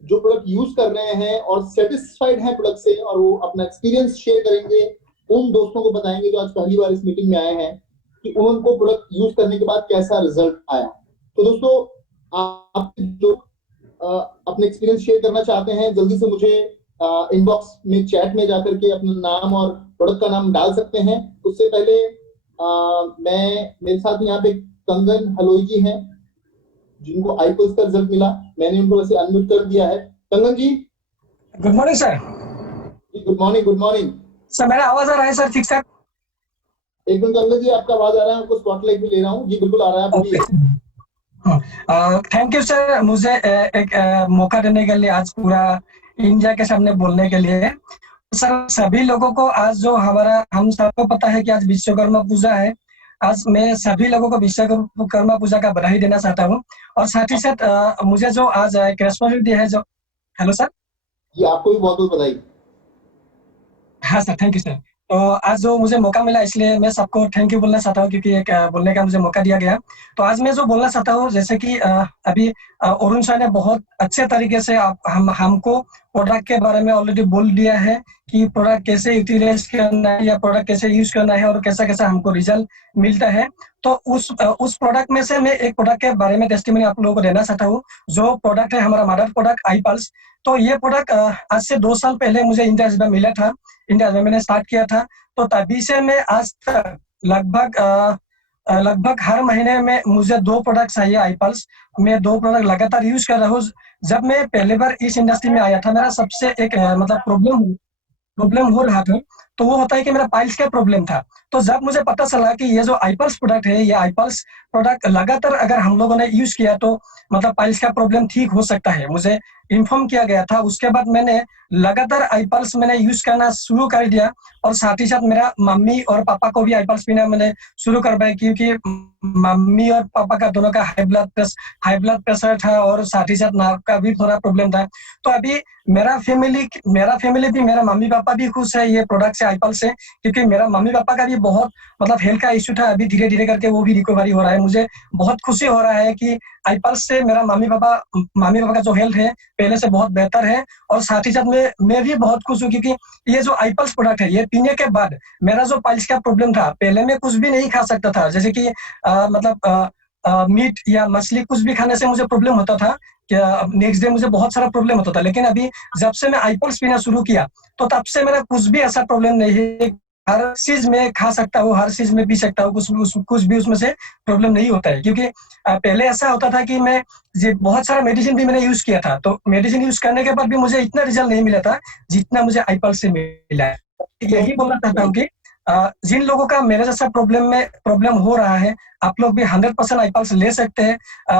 जो प्रोडक्ट यूज कर रहे हैं और सेटिस्फाइड हैं प्रोडक्ट से, और वो अपना एक्सपीरियंस शेयर करेंगे, उन दोस्तों को बताएंगे जो आज पहली बार इस मीटिंग में आए हैं कि उनको प्रोडक्ट यूज करने के बाद कैसा रिजल्ट आया। तो दोस्तों, आप जो अपने एक्सपीरियंस शेयर करना चाहते हैं, जल्दी से मुझे इनबॉक्स में चैट में जाकर के अपना नाम और प्रोडक्ट का नाम डाल सकते हैं। उससे पहले मेरे साथ यहाँ पे कंगन हलोई जी हैं, जिनको आईकोस का रिजल्ट मिला। मैंने उनको वैसे अनम्यूट कर दिया है। Kangan ji, good morning sir. Good morning. Good morning sir, मेरा आवाज आ रहा है सर ठीक सर? एक मिनट कंगन जी, आपका आवाज आ रहा है, आपको स्पॉटलाइट भी ले रहा हूँ जी, बिल्कुल आ रहा है, बोलिए। थैंक यू सर, मुझे एक मौका देने के लिए, आज पूरा इंडिया के सामने बोलने के लिए। सर, सभी लोगों को आज जो हम सबको पता है कि आज विश्वकर्मा पूजा है। आज मैं सभी लोगों को विश्वकर्मा पूजा का बधाई देना चाहता हूँ। और साथ ही साथ मुझे जो आज एक रेस्पॉन्सिबिलिटी है, जो हेलो सर जी, आपको भी बहुत बहुत बधाई। हाँ सर, थैंक यू सर। तो आज जो मुझे मौका मिला, इसलिए मैं सबको थैंक यू बोलना चाहता हूँ, क्योंकि एक बोलने का मुझे मौका दिया गया। तो आज मैं जो बोलना चाहता हूँ, जैसे कि अभी अरुण सर ने बहुत अच्छे तरीके से हमको प्रोडक्ट के बारे में ऑलरेडी बोल दिया है कि प्रोडक्ट कैसे यूटिलाइज करना है या प्रोडक्ट कैसे यूज करना है और कैसा कैसा हमको रिजल्ट मिलता है। तो उस प्रोडक्ट में से मैं एक प्रोडक्ट के बारे में टेस्टिमनी आप लोगों को देना चाहता हूँ। जो प्रोडक्ट है हमारा मदर प्रोडक्ट iPulse। तो ये प्रोडक्ट आज से 2 साल पहले मुझे इंडिया में मिला था, इंडिया में मैंने स्टार्ट किया था। तो तभी से मैं आज तक लगभग लगभग हर महीने में मुझे 2 प्रोडक्ट चाहिए आईपल्स। मैं 2 प्रोडक्ट लगातार यूज कर रहा हूँ। जब मैं पहली बार इस इंडस्ट्री में आया था, मेरा सबसे एक मतलब प्रॉब्लम हो रहा था, तो वो होता है कि मेरा पाइल्स का प्रॉब्लम था। तो जब मुझे पता चला कि ये जो आईपल्स प्रोडक्ट है, ये आईपल्स प्रोडक्ट लगातार अगर हम लोगों ने यूज किया तो मतलब पाइल्स का प्रॉब्लम ठीक हो सकता है, मुझे इन्फॉर्म किया गया था। उसके बाद मैंने लगातार आईपल्स मैंने यूज करना शुरू कर दिया, और साथ ही साथ मेरा मम्मी और पापा को भी आईपल्स पीना मैंने शुरू करवाया, क्योंकि मम्मी और पापा का दोनों का हाई ब्लड प्रेशर था, और साथ ही साथ नाक का भी थोड़ा प्रॉब्लम था। तो अभी मेरा फैमिली भी, मेरा मम्मी पापा भी खुश है ये प्रोडक्ट से, आईपल्स से, क्योंकि मेरा मम्मी पापा का भी बहुत मतलब हेल्थ का इश्यू था। अभी धीरे धीरे करके वो भी रिकवरी हो रहा है। मुझे बहुत खुशी हो रहा है कि आईपल्स से मेरा मम्मी पापा का जो हेल्थ है पहले से बहुत बेहतर है। और साथ ही साथ मैं भी बहुत खुश हूँ, क्योंकि ये जो आईपल्स प्रोडक्ट है, ये पीने के बाद मेरा जो पाइल्स का प्रॉब्लम था, पहले मैं कुछ भी नहीं खा सकता था, जैसे कि मीट या मछली कुछ भी खाने से मुझे प्रॉब्लम होता था, नेक्स्ट डे मुझे बहुत सारा प्रॉब्लम होता था। लेकिन अभी जब से मैं आईपल्स पीना शुरू किया, तो तब से मेरा कुछ भी ऐसा प्रॉब्लम नहीं है। हर चीज में खा सकता हूँ, हर चीज में पी सकता हूँ, कुछ भी उसमें से प्रॉब्लम नहीं होता है। क्योंकि पहले ऐसा होता था कि मैं बहुत सारा मेडिसिन भी मैंने यूज किया था, तो मेडिसिन यूज करने के बाद भी मुझे इतना रिजल्ट नहीं मिला था जितना मुझे आईपल्स से मिला है। यही बोलना चाहता हूँ कि जिन लोगों का मेरे जैसा प्रॉब्लम हो रहा है, आप लोग भी 100% आईपल्स ले सकते हैं।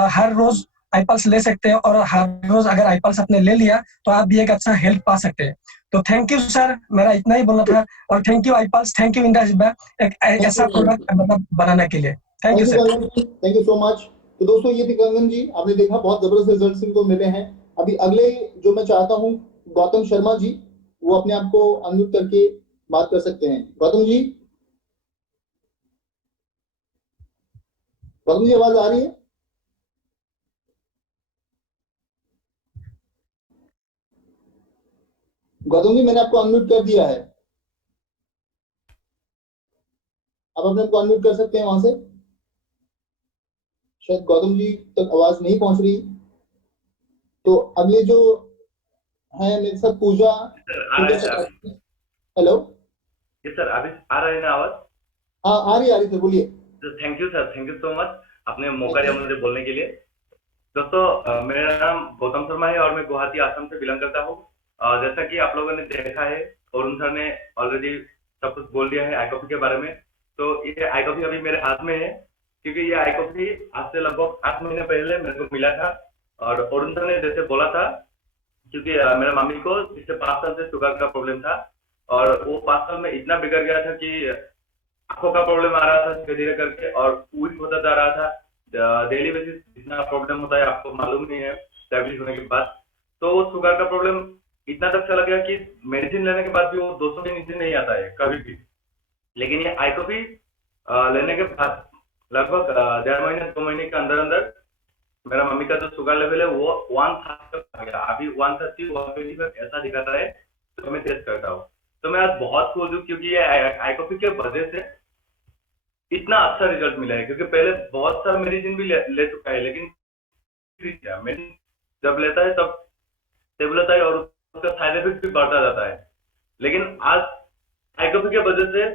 हर रोज आईपल्स ले सकते हैं, और हर रोज अगर आईपल्स आपने ले लिया तो आप भी एक अच्छा हेल्थ पा सकते हैं। तो थैंक यू सर, मेरा इतना ही बोलना था। और थैंक यू आईपल्स, थैंक यू इंडा एक ऐसा प्रोडक्ट मतलब बनाने के लिए। Thank you thank you sir. कंगन जी, थैंक यू सो मच। तो दोस्तों ये थे कंगन जी, आपने देखा बहुत जबरदस्त रिजल्ट्स इनको मिले हैं। अभी अगले जो मैं चाहता हूँ, गौतम शर्मा जी, वो अपने आप को अनम्यूट करके बात कर सकते हैं। गौतम जी, आवाज आ रही है? गौतम जी, मैंने आपको अनम्यूट कर दिया है, आप अपने आप को अनम्यूट कर सकते हैं वहां से। शायद गौतम जी तक आवाज नहीं पहुंच रही। तो अगले जो है मेरे साथ पूजा आ रहा है सर अभी। हेलो। जी सर, अभी आ रहा है ना आवाज? हाँ, आ रही है, बोलिए। तो thank you sir, thank you so much, आपने मौका दिया मुझे बोलने के लिए। दोस्तों, मेरा नाम गौतम शर्मा है और मैं गुवाहाटी आसाम से बिलोंग करता हूँ। जैसा कि आप लोगों ने देखा है, अरुण सर ने ऑलरेडी सब कुछ बोल दिया है आई कॉफी के बारे में। तो ये आई कॉफी अभी मेरे हाथ में है, क्योंकि ये आई कॉफी आज से लगभग 8 महीने पहले मेरे को मिला था। और अरुण सर ने जैसे बोला था, क्योंकि मेरे मम्मी को पिछले 5 साल से शुगर का प्रॉब्लम था, और वो 5 साल में इतना बिगड़ गया था कि आंखों का प्रॉब्लम आ रहा था धीरे धीरे करके, और वीक होता जा रहा था। डेली बेसिस इतना प्रॉब्लम होता है, आपको मालूम नहीं है डायबिटीज होने के बाद। तो वो शुगर का प्रॉब्लम इतना तक चला गया कि मेडिसिन लेने के बाद भी वो 200 के नीचे नहीं आता है कभी भी। लेकिन ये आई कॉफी लेने के बाद लगभग 1.5 महीने 2 महीने के अंदर अंदर मेरा मम्मी का जो शुगर लेवल है वो 130 तक आ गया। अभी 130 120 तक ऐसा दिखाता है, तो मैं टेस्ट करता हूँ। तो मैं आज बहुत खुश हूँ, क्योंकि ये आई कॉफी के वजह से इतना अच्छा रिजल्ट मिला है। क्योंकि पहले बहुत सारा मेडिसिन भी ले चुका है, लेकिन मेडिसिन जब लेता है तब स्टेबल होता है और उसका साइड इफेक्ट भी बढ़ता जाता है। लेकिन आज आई कॉफी की वजह से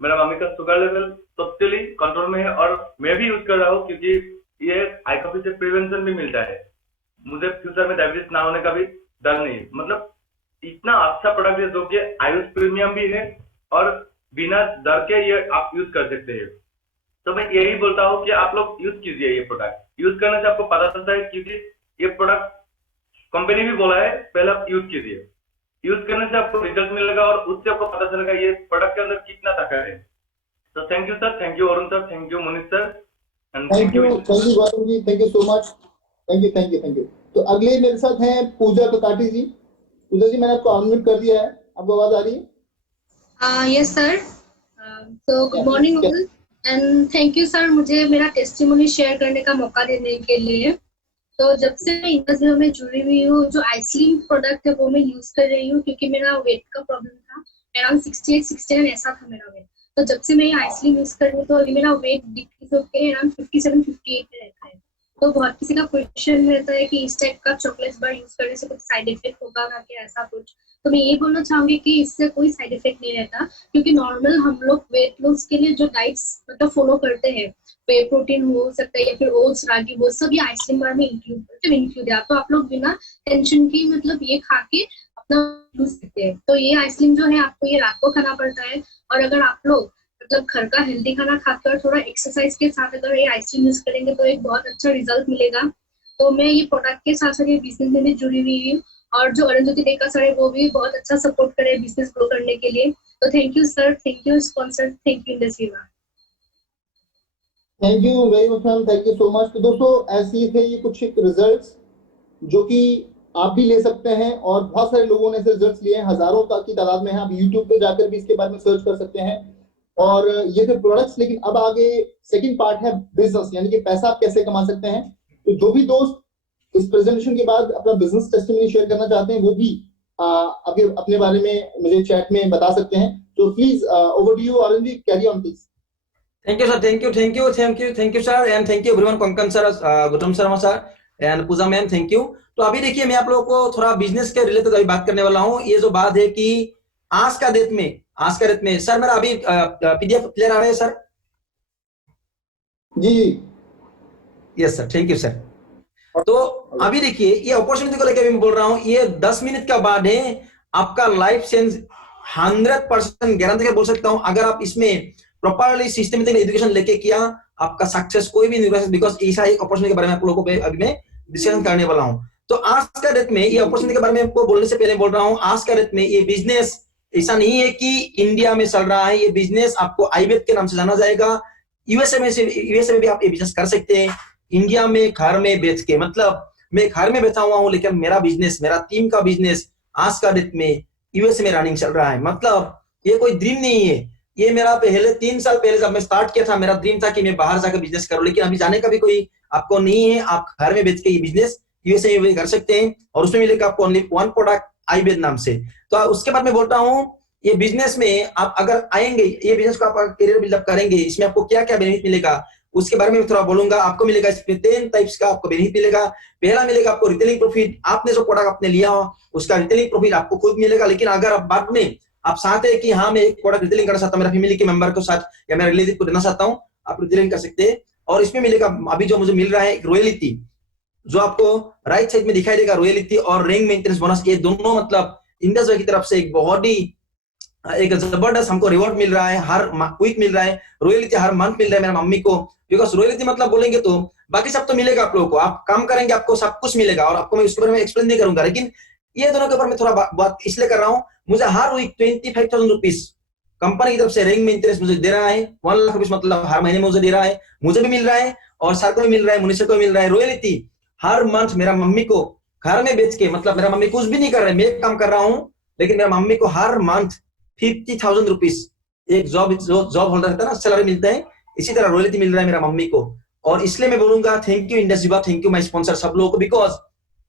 मेरा मम्मी का शुगर लेवल टोटली कंट्रोल में है, और मैं भी यूज कर रहा हूँ, क्योंकि ये आई कॉफी से प्रिवेंशन भी मिलता है। मुझे फ्यूचर में डायबिटीज ना होने का भी डर नहीं। मतलब इतना अच्छा प्रोडक्ट है, जो कि आयुष प्रीमियम भी है, और बिना डर के ये आप यूज कर सकते हैं। तो मैं यही बोलता हूँ कि आप लोग यूज कीजिए ये प्रोडक्ट। यूज करने से आपको पता चलता है, क्योंकि ये प्रोडक्ट कंपनी भी बोला है पहले आप यूज कीजिए। यूज करने से आपको रिजल्ट मिलेगा, और उससे आपको पता चलेगा ये प्रोडक्ट के अंदर कितना ताकत है। तो thank you sir, thank you Arun sir, thank you Munish sir, and thank thank you you. Gautam ji, thank you so much. Thank you. तो अगले मेरे साथ हैं पूजा ककाटी जी। पूजा जी, मैंने आपको अनम्यूट कर दिया है, आपको आवाज आ रही है? Yes sir. So good morning क्या? all and thank you sir मुझे मेरा टेस्टिमोनी शेयर करने का मौका देने के लिए। तो जब से मैं इंडस्ट्री में जुड़ी हुई हूँ, जो आइसलिम प्रोडक्ट है वो मैं यूज कर रही हूँ, क्योंकि मेरा वेट का प्रॉब्लम था। अराउंड 68-69 ऐसा था मेरा वेट। तो जब से मैं आइसलिम यूज कर रही हूँ, तो अभी मेरा वेट डिक्रीज होकर अराउंड 57-58 पे रहता है। तो बहुत किसी का क्वेश्चन रहता है कि इस टाइप का चॉकलेट बार यूज करने से कुछ साइड इफेक्ट होगा ना, कि ऐसा कुछ। तो मैं ये बोलना चाहूंगी कि इससे कोई साइड इफेक्ट नहीं रहता, क्योंकि नॉर्मल हम लोग वेट लॉस के लिए जो डाइट्स मतलब फॉलो करते हैं, वे प्रोटीन हो सकता है या फिर ओट्स, रागी, वो सब ये आइसक्रीम बार में इंक्लूड है। तो आप लोग बिना टेंशन की मतलब ये खा के अपना लूज सकते हैं। तो ये आइसक्रीम जो है आपको ये रात को खाना पड़ता है, और अगर आप लोग मतलब घर का हेल्दी खाना खाकर और थोड़ा एक्सरसाइज के साथ अगर ये आइसक्रीम यूज करेंगे तो एक बहुत अच्छा रिजल्ट मिलेगा। तो मैं ये प्रोडक्ट के साथ साथ ये बिजनेस में भी जुड़ी हुई हूँ, और जो अरुणज्योति देका सर है वो भी बहुत अच्छा सपोर्ट करे बिजनेस ग्रो करने के लिए। तो thank you sir, thank you sponsor, thank you इंडस्ट्रीवा। Thank you very much ma'am, thank you so much. तो दोस्तों ऐसे ही थे ये कुछ रिजल्ट्स जो कि आप भी ले सकते हैं, और बहुत सारे लोगों ने रिजल्ट्स लिए हैं, हजारों तक की तादाद में हैं। आप यूट्यूब पे जाकर भी इसके बारे में सर्च कर सकते हैं। और ये थे प्रोडक्ट्स, लेकिन अब आगे सेकंड पार्ट है बिजनेस, यानी कि पैसा आप कैसे कमा सकते हैं। तो जो भी दोस्त इस प्रेजेंटेशन के बाद अपना बिजनेस टेस्टिमनी शेयर करना चाहते हैं वो भी आगे अपने बारे में मुझे चैट में बता सकते हैं। तो please over to you Anand ji, carry on please. Thank you, sir. Thank you, sir, and thank you everyone. Konkan sir, Gautam Sharma sir, and Pooja ma'am, thank you. तो अभी देखिए मैं आप लोगों को थोड़ा बिजनेस के रिलेटेड अभी बात करने वाला हूँ। ये जो बात है कि आज का डेट में सर मेरा अभी पीडीएफ क्लियर आ रहा है सर? जी yes sir, thank you sir. तो अभी देखिए ये अपॉर्चुनिटी को लेकर मैं बोल रहा हूँ, ये 10 मिनट का बाद है आपका लाइफ चेंज 100% गारंटी बोल सकता हूँ। अगर आप इसमें प्रॉपरली सिस्टमेटिक एजुकेशन लेके किया, आपका सक्सेस कोई भी नहीं होगा, बिकॉज ऐसा एक अपॉर्चुनिटी के बारे में आप लोगों को अभी मैं डिस्कशन करने वाला हूँ। तो आज का डेट में ये अपॉर्चुनिटी के बारे में आपको बोलने से पहले बोल रहा हूँ, आज का डेट में ये बिजनेस ऐसा नहीं है कि इंडिया में चल रहा है। ये बिजनेस आपको आईवेट के नाम से जाना जाएगा। यूएसए में भी आप ये बिजनेस कर सकते हैं। इंडिया में घर में बेच के, मतलब मैं घर में बैठा हुआ हूँ लेकिन मेरा बिजनेस, मेरा टीम का बिजनेस आज का डेट में यूएसए में रनिंग चल रहा है। मतलब ये कोई ड्रीम नहीं है, ये मेरा पहले 3 साल पहले जब मैं स्टार्ट किया था, मेरा ड्रीम था कि मैं बाहर जाकर बिजनेस करूं, लेकिन अभी जाने का भी कोई आपको नहीं है। आप घर में बेच के ये बिजनेस यूएसए में कर सकते हैं, और उसमें मिलेगा आपको ओनली 1 प्रोडक्ट आईवेद नाम से। तो उसके बाद मैं बोलता हूँ ये बिजनेस में आप अगर आएंगे, ये बिजनेस को आप करियर बिल्डअप करेंगे, इसमें आपको क्या क्या बेनिफिट मिलेगा उसके बारे में थोड़ा बोलूंगा। आपको मिलेगा इसमें 10 टाइप्स का आपको बेनिफिट मिलेगा। पहला मिलेगा आपको रिटेलिंग प्रॉफिट। आपने जो प्रोडक्ट आपने लिया हो उसका रिटेलिंग प्रॉफिट आपको खुद मिलेगा। लेकिन अगर आप बाद में आप चाहते हैं कि हाँ मैं एक प्रोडक्ट रिटेलिंग करना चाहता हूँ, मेरा फैमिली के मेंबर के साथ या मेरे रिलेटिव को देना चाहता हूँ, आप रिटेलिंग कर सकते हैं। और इसमें मिलेगा अभी जो मुझे मिल रहा है रॉयल्टी, जो आपको राइट साइड में दिखाई देगा, रॉयल्टी और रैंक मेंटेनेंस बोनस, ये दोनों मतलब इंडस्ट्री की तरफ से एक बहुत ही एक जबरदस्त हमको रिवॉर्ड मिल रहा है। हर वीक मिल रहा है, रॉयल्टी हर मंथ मिल रहा है मेरा मम्मी को। बिकॉज रॉयल्टी मतलब बोलेंगे तो बाकी सब तो मिलेगा आप लोगों को, आप काम करेंगे आपको सब कुछ मिलेगा, और आपको मैं उसके बारे में एक्सप्लेन नहीं करूंगा। लेकिन ये दोनों के ऊपर मैं थोड़ा बात इसलिए कर रहा हूँ, मुझे हर वीक 25,000 रुपीज कंपनी की तरफ से रैंक मेंटेनेंस मुझे दे रहा है। 1 लाख रुपीज मतलब हर महीने मुझे दे रहा है, मुझे भी मिल रहा है और सर को भी मिल रहा है, मुनीषा को भी मिल रहा है। रॉयल्टी हर मंथ मेरा मम्मी को घर में बेच के, मतलब मेरा मम्मी कुछ भी नहीं कर रहा है, मैं काम कर रहा हूँ, लेकिन मेरा मम्मी को हर मंथ 50,000 रुपीज एक जॉब होल्डर रहता है ना, सैलरी मिलता है, इसी तरह रॉयल्टी मिल रहा है मेरा मम्मी को। और इसलिए मैं बोलूंगा थैंक यू इंडस्ट्रीवा, थैंक यू माय स्पॉन्सर सब लोगों को। बिकॉज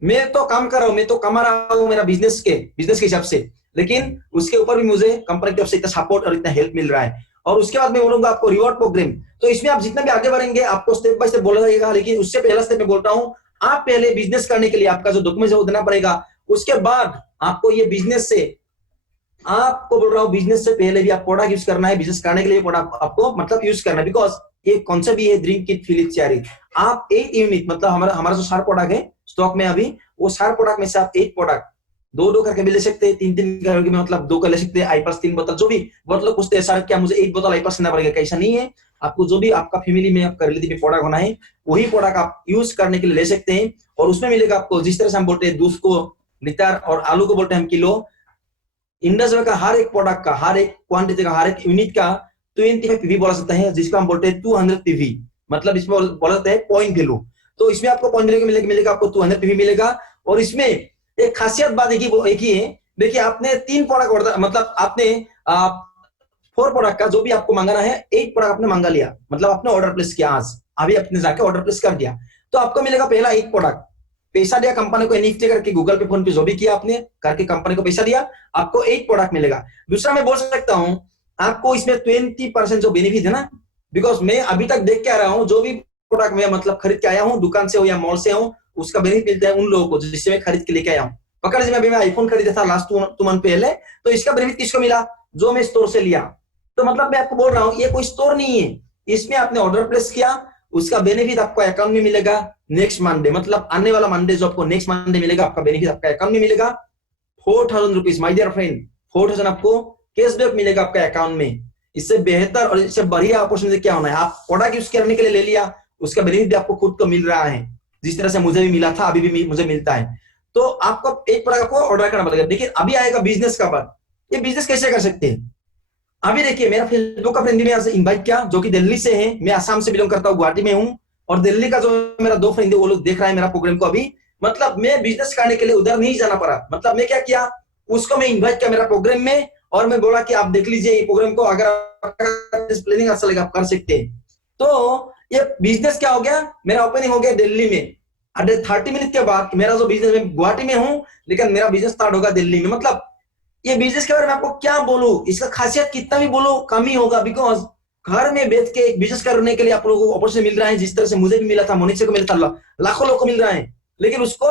मैं तो काम कर रहा हूँ, मैं तो कमा रहा हूँ मेरा बिजनेस के हिसाब से, लेकिन उसके ऊपर भी मुझे कंपनी की तरफ से इतना सपोर्ट और इतना हेल्प मिल रहा है। और उसके बाद मैं बोलूंगा आपको रिवॉर्ड प्रोग्राम। तो इसमें आप जितना भी आगे बढ़ेंगे आपको स्टेप बाय स्टेप बोला जाएगा, लेकिन उससे पहला स्टेप मैं बोलता हूँ, आप पहले बिजनेस करने के लिए आपका जो डॉक्यूमेंट है वो देना पड़ेगा। उसके बाद आपको ये बिजनेस से, आपको बोल रहा हूँ बिजनेस से पहले भी आप प्रोडक्ट यूज करना है, बिजनेस करने के लिए प्रोडक्ट आपको मतलब यूज करना है। बिकॉज ये कॉन्सेप्ट भी है drink it feel it share it. आप 8 यूनिट मतलब हमारा जो सार प्रोडक्ट है स्टॉक में अभी, वो सार प्रोडक्ट में से आप 8 प्रोडक्ट 2 करके भी ले सकते हैं, 3 करके मतलब 2 कर ले सकते हैं। आई प्लस 3 बोतल, जो भी बहुत लोग पूछते हैं सर क्या मुझे 8 बोतल आई प्लस लेना पड़ेगा, कैसा नहीं है। आपको जो भी आपका फैमिली में आपका रिलेटिव में प्रोडक्ट होना है वही प्रोडक्ट आप यूज करने के लिए ले सकते हैं। और उसमें मिलेगा आपको, जिस तरह से हम बोलते हैं दूध को लीटर और आलू को बोलते हैं हम किलो, इंडस्ट्री का हर एक प्रोडक्ट का, हर एक क्वांटिटी का, हर एक यूनिट का 25 पीवी बोला सकता है, जिसको हम बोलते हैं 200 पीवी, मतलब इसमें बोला जाता है पॉइंट वैल्यू। तो इसमें आपको पॉइंट वैल्यू मिलेगा आपको 200 पीवी मिलेगा। और इसमें एक खासियत बात एक ही है, देखिए आपने 3 प्रोडक्ट ऑर्डर, मतलब आपने 4 प्रोडक्ट का जो भी आपको मंगाना है, 8 प्रोडक्ट आपने मंगा लिया, मतलब आपने ऑर्डर प्लेस किया, आज अभी आपने जाके ऑर्डर प्लेस कर दिया, तो आपको मिलेगा पहला 1 प्रोडक्ट, पैसा दिया कंपनी को एनईएफटी करके, गूगल पे फोन पे जो भी किया आपने करके कंपनी को पैसा दिया, आपको 8 प्रोडक्ट मिलेगा। दूसरा मैं बोल सकता हूं आपको इसमें 20% जो बेनिफिट है ना, बिकॉज मैं अभी तक देख के आ रहा हूं जो भी प्रोडक्ट मैं मतलब खरीद के आया हूँ दुकान से हो या मॉल से हो, उसका बेनिफिट मिलता है उन लोगों को जिससे मैं खरीद के लेके आया हूँ। पकड़ लीजिए मैं आईफोन खरीदा था लास्ट 2 मंथ पहले, तो इसका बेनिफिट किसको मिला? जो मैं स्टोर से लिया। तो मतलब मैं आपको बोल रहा हूँ ये कोई स्टोर नहीं है, इसमें आपने ऑर्डर प्लेस किया, उसका बेनिफिट आपको अकाउंट में मिलेगा नेक्स्ट मंडे, मतलब आने वाला मंडे जो आपको नेक्स्ट मंडे मिलेगा, आपका बेनिफिट आपका अकाउंट में मिलेगा 4000 रुपीज। माय डियर फ्रेंड, 4000 आपको कैशबैक मिलेगा आपका अकाउंट में। इससे बेहतर और इससे बढ़िया अपॉर्चुनिटी क्या होना है? आप प्रोडक्ट यूज करने के लिए ले लिया, उसका बेनिफिट आपको खुद को मिल रहा है, जिस तरह से मुझे भी मिला था, अभी भी मुझे मिलता है। तो आपको एक प्रोडक्ट को ऑर्डर करना पड़ेगा। देखिए अभी आएगा बिजनेस का बात, ये बिजनेस कैसे कर सकते हैं? अभी देखिए मेरा फेसबुक का फ्रेंड ने यहाँ इनवाइट किया जो कि दिल्ली से है, मैं आसाम से बिलोंग करता हूँ, गुवाहाटी में हूँ, और दिल्ली का जो मेरा 2 फ्रेंड है वो लोग देख रहा है मेरा प्रोग्राम को अभी। मतलब मैं बिजनेस करने के लिए उधर नहीं जाना पड़ा। मतलब मैं क्या किया, उसको मैं इन्वाइट किया मेरा प्रोग्राम में, और मैं बोला कि आप देख लीजिए ये प्रोग्राम को, अगर प्लानिंग अच्छा लगे आप कर सकते हैं। तो ये बिजनेस क्या हो गया, मेरा ओपनिंग हो गया दिल्ली में। 30 मिनट के बाद मेरा जो बिजनेस, मैं गुवाहाटी में हूँ लेकिन मेरा बिजनेस स्टार्ट होगा दिल्ली में। मतलब ये बिजनेस के बारे में आपको क्या बोलूं, इसका खासियत कितना भी बोलो कम ही होगा, बिकॉज घर में बैठ के एक बिजनेस करने के लिए आप लोगों को अपॉर्चुनिटी मिल रहा है, जिस तरह से मुझे भी मिला था, मोनिशा को मिला था, लाखों लोगों को मिल रहा है। लेकिन उसको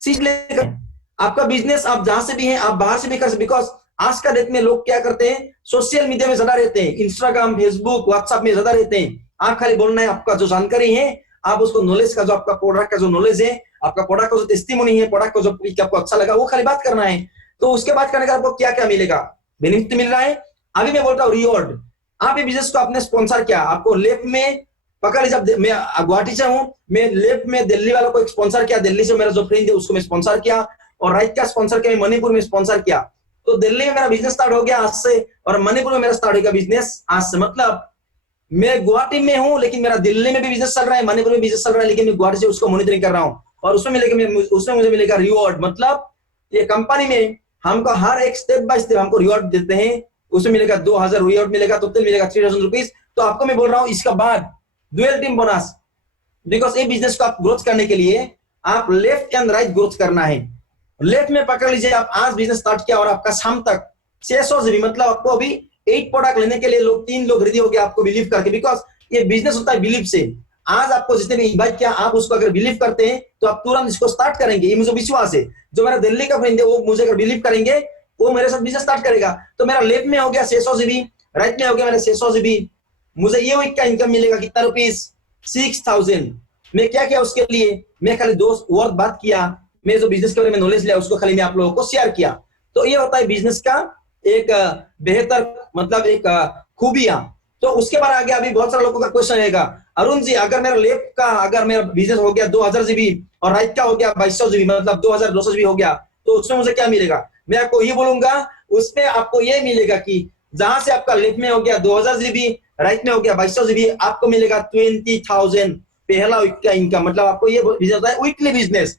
सीख लेकर आपका बिजनेस आप जहां से भी हैं आप बाहर से भी कर सकते। बिकॉज आज का डेट में लोग क्या करते हैं, सोशल मीडिया में ज्यादा रहते हैं, इंस्टाग्राम, फेसबुक, व्हाट्सएप में ज्यादा रहते हैं। आप खाली बोलना है, आपका जो जानकारी है आप उसको नॉलेज का, जो आपका प्रोडक्ट का जो नॉलेज है, आपका प्रोडक्ट का जो टेस्टिमोनी है, प्रोडक्ट को जो आपको अच्छा लगा वो खाली बात करना है। तो उसके बाद करने का आपको क्या क्या मिलेगा, बेनिफिट मिल रहा है। अभी मैं बोलता हूँ रिवॉर्ड। आप ये बिजनेस को आपने स्पॉन्सर किया, आपको लेफ्ट में पकड़ लीजिए, मैं गुवाहाटी से हूँ, मैं लेफ्ट में दिल्ली वालों को स्पॉन्सर किया, दिल्ली से मेरा जो फ्रेंड है उसको मैं स्पॉन्सर किया, और राइट का स्पॉन्सर किया मैं मणिपुर में स्पॉन्सर किया। तो दिल्ली में मेरा बिजनेस स्टार्ट हो गया आज से, और मणिपुर में मेरा स्टार्ट हो गया बिजनेस आज से। मतलब मैं गुवाहाटी में हूँ लेकिन मेरा दिल्ली में भी बिजनेस चल रहा है, मणिपुर में बिजनेस चल रहा है, लेकिन मैं गुवाहाटी से उसको मॉनिटरिंग कर रहा हूँ, और उसमें मुझे मिलेगा रिवॉर्ड। मतलब ये कंपनी में हमको हर एक स्टेप बाय स्टेप हमको रिवॉर्ड देते हैं, उसमें मिलेगा 2000 रिवॉर्ड मिलेगा, टोटल मिलेगा 3000 रुपीज। तो आपको मैं बोल रहा हूँ इसका बाद डुअल टीम बोनस, बिकॉज ये बिजनेस को आप ग्रोथ करने के लिए आप लेफ्ट एंड राइट ग्रोथ करना है। लेफ्ट में पकड़ लीजिए, आप आज बिजनेस स्टार्ट किया और आपका शाम तक 600 जीबी, मतलब आपको अभी 8 प्रोडक्ट लेने के लिए तीन लोग रेडी हो गए आपको बिलीव करके, बिकॉज ये बिजनेस होता है बिलीव से। आज आपको जिसने भी इन्वाइट किया आप उसको अगर बिलीव करते हैं तो आप तुरंत इसको स्टार्ट करेंगे, ये मुझे विश्वास है। जो मेरा दिल्ली का फ्रेंड है वो मुझे अगर बिलीव करेंगे वो मेरे साथ बिजनेस स्टार्ट करेगा। तो मेरा लेफ्ट में हो गया 600 जीबी, राइट में हो गया मेरा 600 जीबी। मुझे ये वीक का इनकम मिलेगा कितना रुपीस, 6000। मैं क्या किया उसके लिए, मैं खाली दोस्त वर्ड बात किया, मैं जो बिजनेस के बारे में नॉलेज लिया उसको खाली मैं आप लोगों को शेयर किया। तो ये होता है बिजनेस का एक बेहतर मतलब एक खूबियां। तो उसके बाद आगे अभी बहुत सारे लोगों का क्वेश्चन रहेगा, अरुण जी अगर मेरा लेफ्ट का अगर मेरा बिजनेस हो गया 2000 जीबी और राइट का हो गया 2200 जीबी, मतलब 2200 जीबी हो गया, तो उसमें मुझे क्या मिलेगा? मैं आपको ये बोलूंगा, उसमें आपको ये मिलेगा कि जहां से आपका लेफ्ट में हो गया 2000 जीबी, राइट में हो गया 2200 जीबी, आपको मिलेगा 20000 पहला वीक का इनकम। मतलब आपको ये बिजनेस होता है वीकली बिजनेस,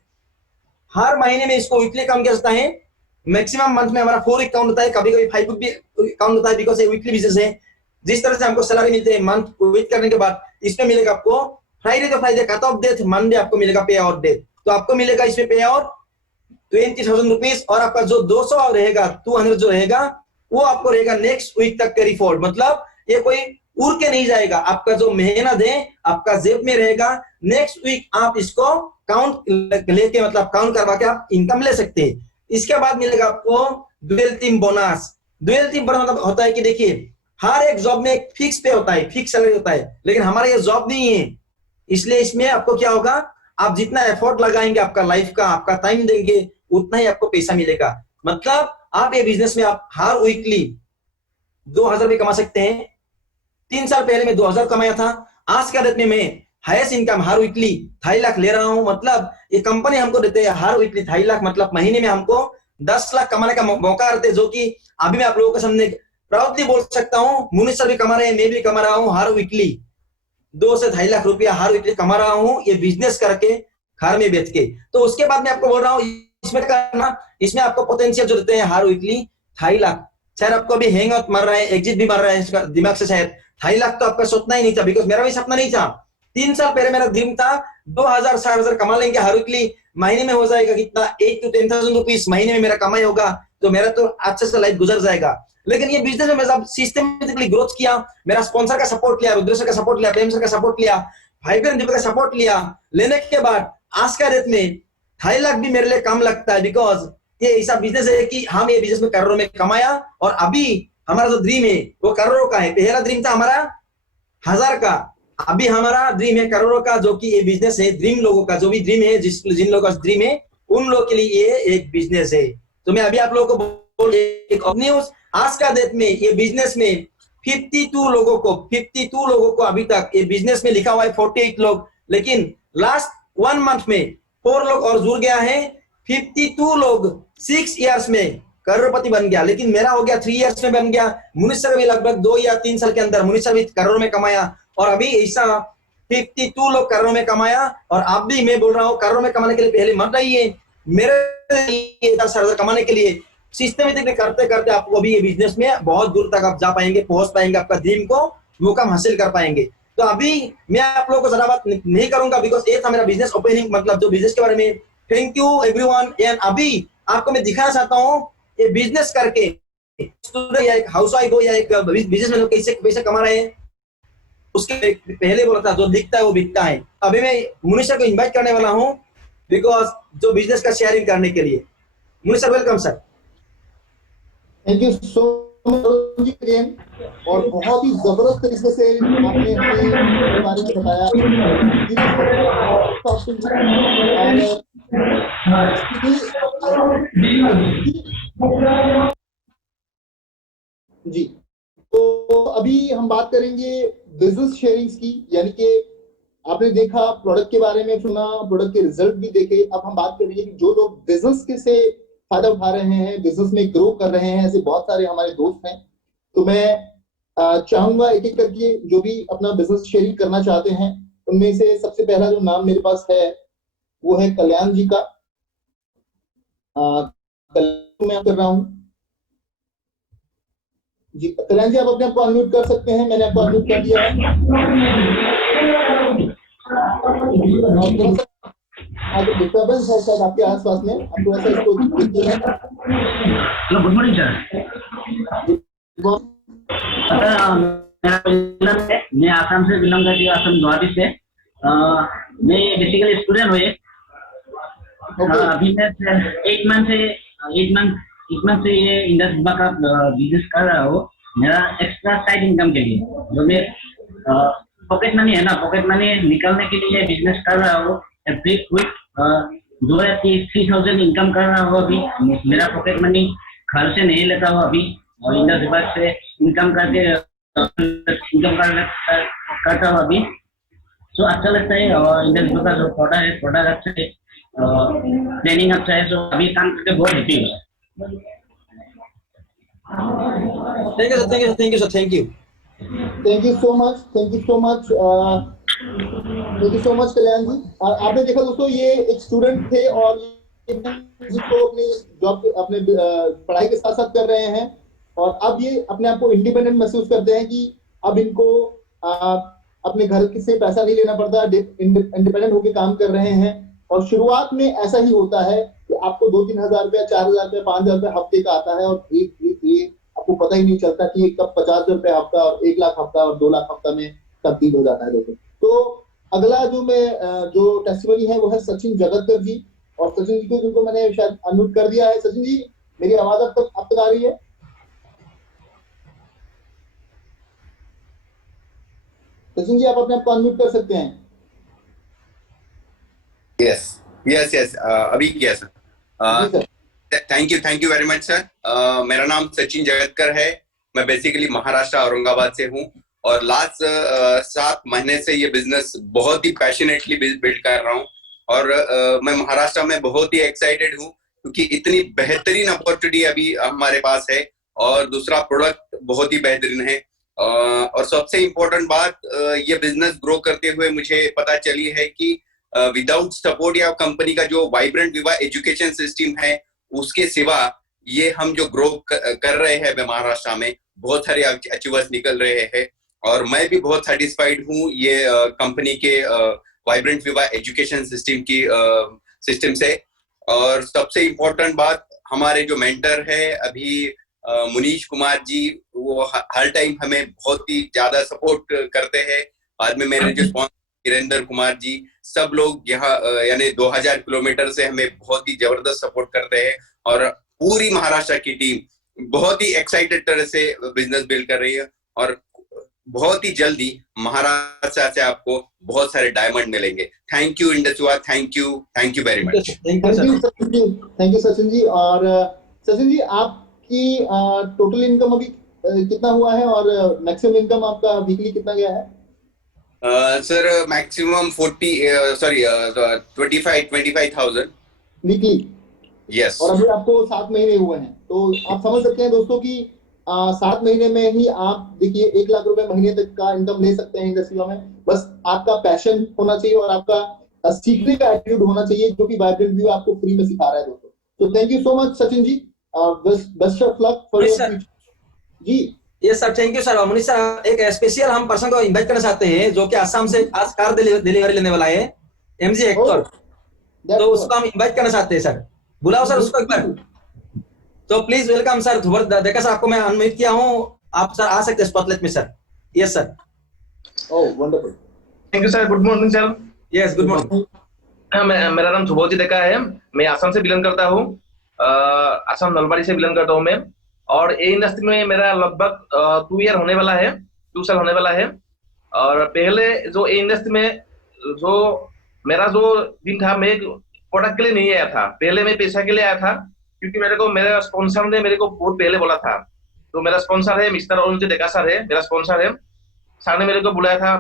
हर महीने में इसको वीकली काम किया जाता है। मैक्सिमम मंथ में हमारा 4 वीक काउंट होता है, कभी कभी 5 वीक भी काउंट होता है, बिकॉज ये वीकली बिजनेस है। जिस तरह से हमको सैलरी मिलते हैं मंथ वीक करने के बाद, इसमें मिलेगा आपको फ्राइडे तो Friday cut off date, Monday आपको मिलेगा पे आउट डेट। तो आपको मिलेगा इसमें पे आउट 20000 रुपीज, और आपका जो 200 रहेगा 200 जो रहेगा वो आपको रहेगा नेक्स्ट वीक तक कैरी फॉरवर्ड। मतलब ये कोई उड़ के नहीं जाएगा, आपका जो मेहनत है आपका जेब में रहेगा। नेक्स्ट वीक आप इसको काउंट लेके मतलब काउंट करवा के आप इनकम ले सकते हैं। इसके बाद मिलेगा आपको dual team bonus. Dual team bonus मतलब होता है कि देखिए हर एक जॉब में एक फिक्स पे होता है, फिक्स सैलरी होता है, लेकिन हमारा ये जॉब नहीं है, इसलिए इसमें आपको क्या होगा, आप जितना एफर्ट लगाएंगे आपका लाइफ का, आपका टाइम देंगे, उतना ही आपको पैसा मिलेगा। मतलब आप ये बिजनेस में आप हर वीकली 2000 भी कमा सकते हैं। 3 साल पहले मैं 2000 कमाया था, आज का डेट में मैं हाईएस्ट इनकम हर वीकली 2.5 लाख ले रहा हूं। मतलब ये कंपनी हमको देते हैं हर वीकली 2.5 लाख, मतलब महीने में हमको 10 लाख कमाने का मौका रहते हैं, जो कि अभी मैं आप लोगों के सामने प्राउडली बोल सकता हूँ। मुनीष सर भी कमा रहे हैं, मैं भी कमा रहा हूँ, हर वीकली 2 से 2.5 लाख रुपया हर वीकली कमा रहा हूँ, ये बिजनेस करके घर में बैठ के। तो उसके बाद मैं आपको बोल रहा हूँ इसमें करना, इसमें आपको पोटेंशियल जो देते हैं हर वीकली 2.5 लाख। शायद आपको अभी हैंग आउट मार रहा है, एग्जिट भी मार रहा है इसका दिमाग से, शायद 2.5 लाख तो आपका सोचना ही नहीं था, बिकॉज मेरा भी सपना नहीं था। 3 साल पहले मेरा ड्रीम था 2000 4000 कमा लेंगे हर वीकली, महीने में हो जाएगा कितना 8 to 10,000 रुपीज महीने में मेरा कमाई होगा, तो मेरा तो अच्छे से लाइफ गुजर जाएगा। लेकिन ये बिजनेस में जब सिस्टमेटिकली ग्रोथ किया, मेरा स्पॉन्सर का सपोर्ट लिया, रुद्र सर का सपोर्ट लिया, प्रेम सर का सपोर्ट लिया, भाई बहन दीपक का सपोर्ट लिया, लेने के बाद आज का डेट में 2.5 लाख भी मेरे लिए कम लगता है, बिकॉज ये ऐसा बिजनेस है कि हम ये बिजनेस में करोड़ों में कमाया, और अभी हमारा जो ड्रीम है वो करोड़ों का है। पहला ड्रीम था हमारा 1000 का, अभी हमारा ड्रीम है करोड़ों का, जो कि ये बिजनेस है। ड्रीम लोगों का जो भी ड्रीम है, जिन लोगों का ड्रीम है, उन लोगों के लिए ये एक बिजनेस है। तो मैं अभी आप लोगों को बोल एक न्यूज, आज का डेट में ये बिजनेस में 52 लोगों को अभी तक ये बिजनेस में लिखा हुआ है 48 लोग, लेकिन लास्ट 1 मंथ में 4 लोग और जुड़ गया है। 52 लोग 6 इयर्स में करोड़पति बन गया, लेकिन मेरा हो गया 3 इयर्स में बन गया। मुनीष सर भी लगभग 2 या 3 साल के अंदर मुनीष सर भी करोड़ों में कमाया, और अभी ऐसा 52 लोग करोड़ों में कमाया। और आप भी, मैं बोल रहा हूँ, करोड़ों में कमाने के लिए पहले मत रहिए, मेरे कमाने के लिए सिस्टमेटिक करते करते आपको अभी ये बिजनेस में बहुत दूर तक आप जा पाएंगे, पहुंच पाएंगे, आपका ड्रीम को मुकाम हासिल कर पाएंगे। तो अभी मैं आप लोगों को ज्यादा बात नहीं करूंगा, बिकॉज ये था मेरा बिजनेस ओपनिंग, मतलब जो बिजनेस के बारे में। Thank you everyone. एंड अभी आपको मैं दिखाना चाहता हूँ ये बिजनेस करके स्टूडेंट या एक हाउसवाइफ हो या एक बिजनेसमैन हो कैसे पैसे कमा रहे हैं। उसके पहले बोला था जो दिखता है वो बिकता है। अभी मैं मुनीष सर को इन्वाइट करने वाला हूँ, बिकॉज जो बिजनेस का शेयरिंग करने के लिए। Munish sir, welcome sir. Thank you so much again, और बहुत ही जबरदस्त तरीके से आपने अपने बारे में बताया। जी, तो अभी हम बात करेंगे बिजनेस शेयरिंग्स की, यानी कि आपने देखा, प्रोडक्ट के बारे में सुना, प्रोडक्ट के रिजल्ट भी देखे। अब हम बात करेंगे कि जो लोग बिजनेस के से फायदा उठा रहे हैं, बिजनेस में ग्रो कर रहे हैं, ऐसे बहुत सारे हमारे दोस्त हैं। तो मैं चाहूंगा एक एक करके जो भी अपना बिजनेस शेयरिंग करना चाहते हैं, उनमें से सबसे पहला जो नाम मेरे पास है वो है कल्याण जी का। कल्याण मैं कर रहा हूं जी। कल्याण जी, आप अपने आप को अनम्यूट कर सकते हैं, मैंने आपको अनम्यूट कर दिया है। डिस्टर्बेंस है शायद आपके आसपास में, आप थोड़ा सा इसको देखिए। Hello, good morning sir. मैं आसाम से बिलोंग करती हूँ, आसाम गुवाहाटी से। मैं बेसिकली स्टूडेंट हूँ। अभी मैं 8 मंथ से ये इंडस्ट्री का बिजनेस कर रहा हूँ, मेरा एक्स्ट्रा साइड इनकम के लिए। जो मैं पॉकेट मनी है ना, पॉकेट मनी निकालने के लिए बिजनेस कर रहा हूँ। एवरी वीक 2 या 3,000 इनकम कर रहा हूँ। अभी मेरा पॉकेट मनी घर से नहीं लेता हूँ अभी, और इंडस्ट्री से इनकम करता हूँ अभी। सो अच्छा लगता है, और इंडस्ट्री का जो प्रोडक्ट अच्छा है, ट्रेनिंग अच्छा है। सो अभी काम करके बहुत हैप्पी हूँ। Thank you sir, thank you sir, thank you. Thank you so much, thank you so much, thank you so much Kalyan ji. आपने देखा दोस्तों, ये एक स्टूडेंट थे और जिसको अपने जॉब, अपने पढ़ाई के साथ साथ कर रहे हैं, और अब ये अपने आप को इंडिपेंडेंट महसूस करते हैं कि अब इनको अपने घर से पैसा नहीं लेना पड़ता, इंडिपेंडेंट होकर काम कर रहे हैं। और शुरुआत में ऐसा ही होता है कि आपको 2-3 हजार रुपया, 4,000 रुपया, 5,000 रुपया हफ्ते का आता है, और धीरे आपको पता ही नहीं चलता कि कब 50,000 रुपया हफ्ता और 1 लाख हफ्ता और 2 लाख हफ्ता में तब्दील हो जाता है दोस्तों। तो अगला जो टेस्टिमनी है वो है सचिन जगतकर जी। और सचिन जी को, जिनको मैंने शायद अनम्यूट कर दिया है। सचिन जी, मेरी आवाज अब तक आ रही है? सचिन जी, आप अपने आप को अनम्यूट कर सकते हैं। यस, अभी किया sir. Thank you very much sir. मेरा नाम सचिन जगतकर है। मैं बेसिकली महाराष्ट्र औरंगाबाद से हूँ, और लास्ट 7 महीने से ये बिजनेस बहुत ही पैशनेटली बिल्ड कर रहा हूँ। और मैं महाराष्ट्र में बहुत ही एक्साइटेड हूँ, क्योंकि इतनी बेहतरीन अपॉर्चुनिटी अभी हमारे पास है, और दूसरा प्रोडक्ट बहुत ही बेहतरीन है। और सबसे इम्पोर्टेंट बात, ये बिजनेस ग्रो करते हुए मुझे पता चली है कि विदाउट सपोर्ट या कंपनी का जो वाइब्रेंट विवा एजुकेशन सिस्टम है, उसके सिवा ये हम जो ग्रो कर रहे हैं महाराष्ट्र में, बहुत सारे अचीवर्स निकल रहे हैं। और मैं भी बहुत सेटिस्फाइड हूँ ये कंपनी के वाइब्रेंट विवा एजुकेशन सिस्टम से। और सबसे इम्पोर्टेंट बात, हमारे जो मेंटर है अभी मुनीष कुमार जी, वो हर टाइम हमें बहुत ही ज्यादा सपोर्ट करते हैं। बाद में मेरे जो वीरेंद्र कुमार जी, सब लोग यहाँ यानी 2000 किलोमीटर से हमें बहुत ही जबरदस्त सपोर्ट कर रहे हैं और पूरी महाराष्ट्र की टीम बहुत ही एक्साइटेड तरह से बिजनेस बिल्ड कर रही है और बहुत ही जल्दी महाराष्ट्र से आपको बहुत सारे डायमंड मिलेंगे। Thank you industry, thank you very much. Thank you sir. Thank you Sachin ji. और सचिन जी, आपकी टोटल इनकम अभी कितना हुआ है और मैक्सिमम इनकम आपका वीकली कितना गया है? Sir maximum 25,000 weekly. यस। और अभी आपको 7 महीने हुए हैं, तो आप समझ सकते हैं दोस्तों कि 7 महीने में ही आप देखिए 1 लाख रुपए महीने तक का इनकम ले सकते हैं इंडस्ट्री में। बस आपका पैशन होना चाहिए और आपका सीखने का एटीट्यूड होना चाहिए, जो कि वाइब्रेंट व्यू आपको फ्री में सिखा रहा है दोस्तों। तो thank you so much Sachin ji, best of luck for your future जी। Yes sir, thank you sir. Manish sir, एक स्पेशल हम पर्सन को इनवाइट करना चाहते हैं जो कि असम से आज कार डिलीवरी लेने वाला है, एमजी हेक्टर। तो उसको हम इनवाइट करना चाहते हैं सर, बुलाओ सर उसको एक बार। तो प्लीज वेलकम सर। देखा सर, आपको मैं अनम्यूट किया हूँ, आप सर आ सकते हैं स्पॉटलाइट में sir. Yes sir. Oh wonderful, thank you sir. Good morning sir. Yes good morning. मेरा नाम सुबोधजी डेका है, मैं असम से बिलोंग करता हूँ, असम नलबाड़ी से बिलोंग करता हूँ मैं। और ये इंडस्ट्री में मेरा लगभग 2 ईयर होने वाला है, 2 साल होने वाला है। और पहले जो ये इंडस्ट्री में जो मेरा जो दिन था, मैं प्रोडक्ट के लिए नहीं आया था, पहले मैं पैसा के लिए आया था, क्योंकि मेरे स्पॉन्सर ने मेरे को बहुत पहले बोला था। तो मेरा स्पॉन्सर है मिस्टर अरुण डेका सर है, मेरा स्पॉन्सर है। सर ने मेरे को बुलाया था,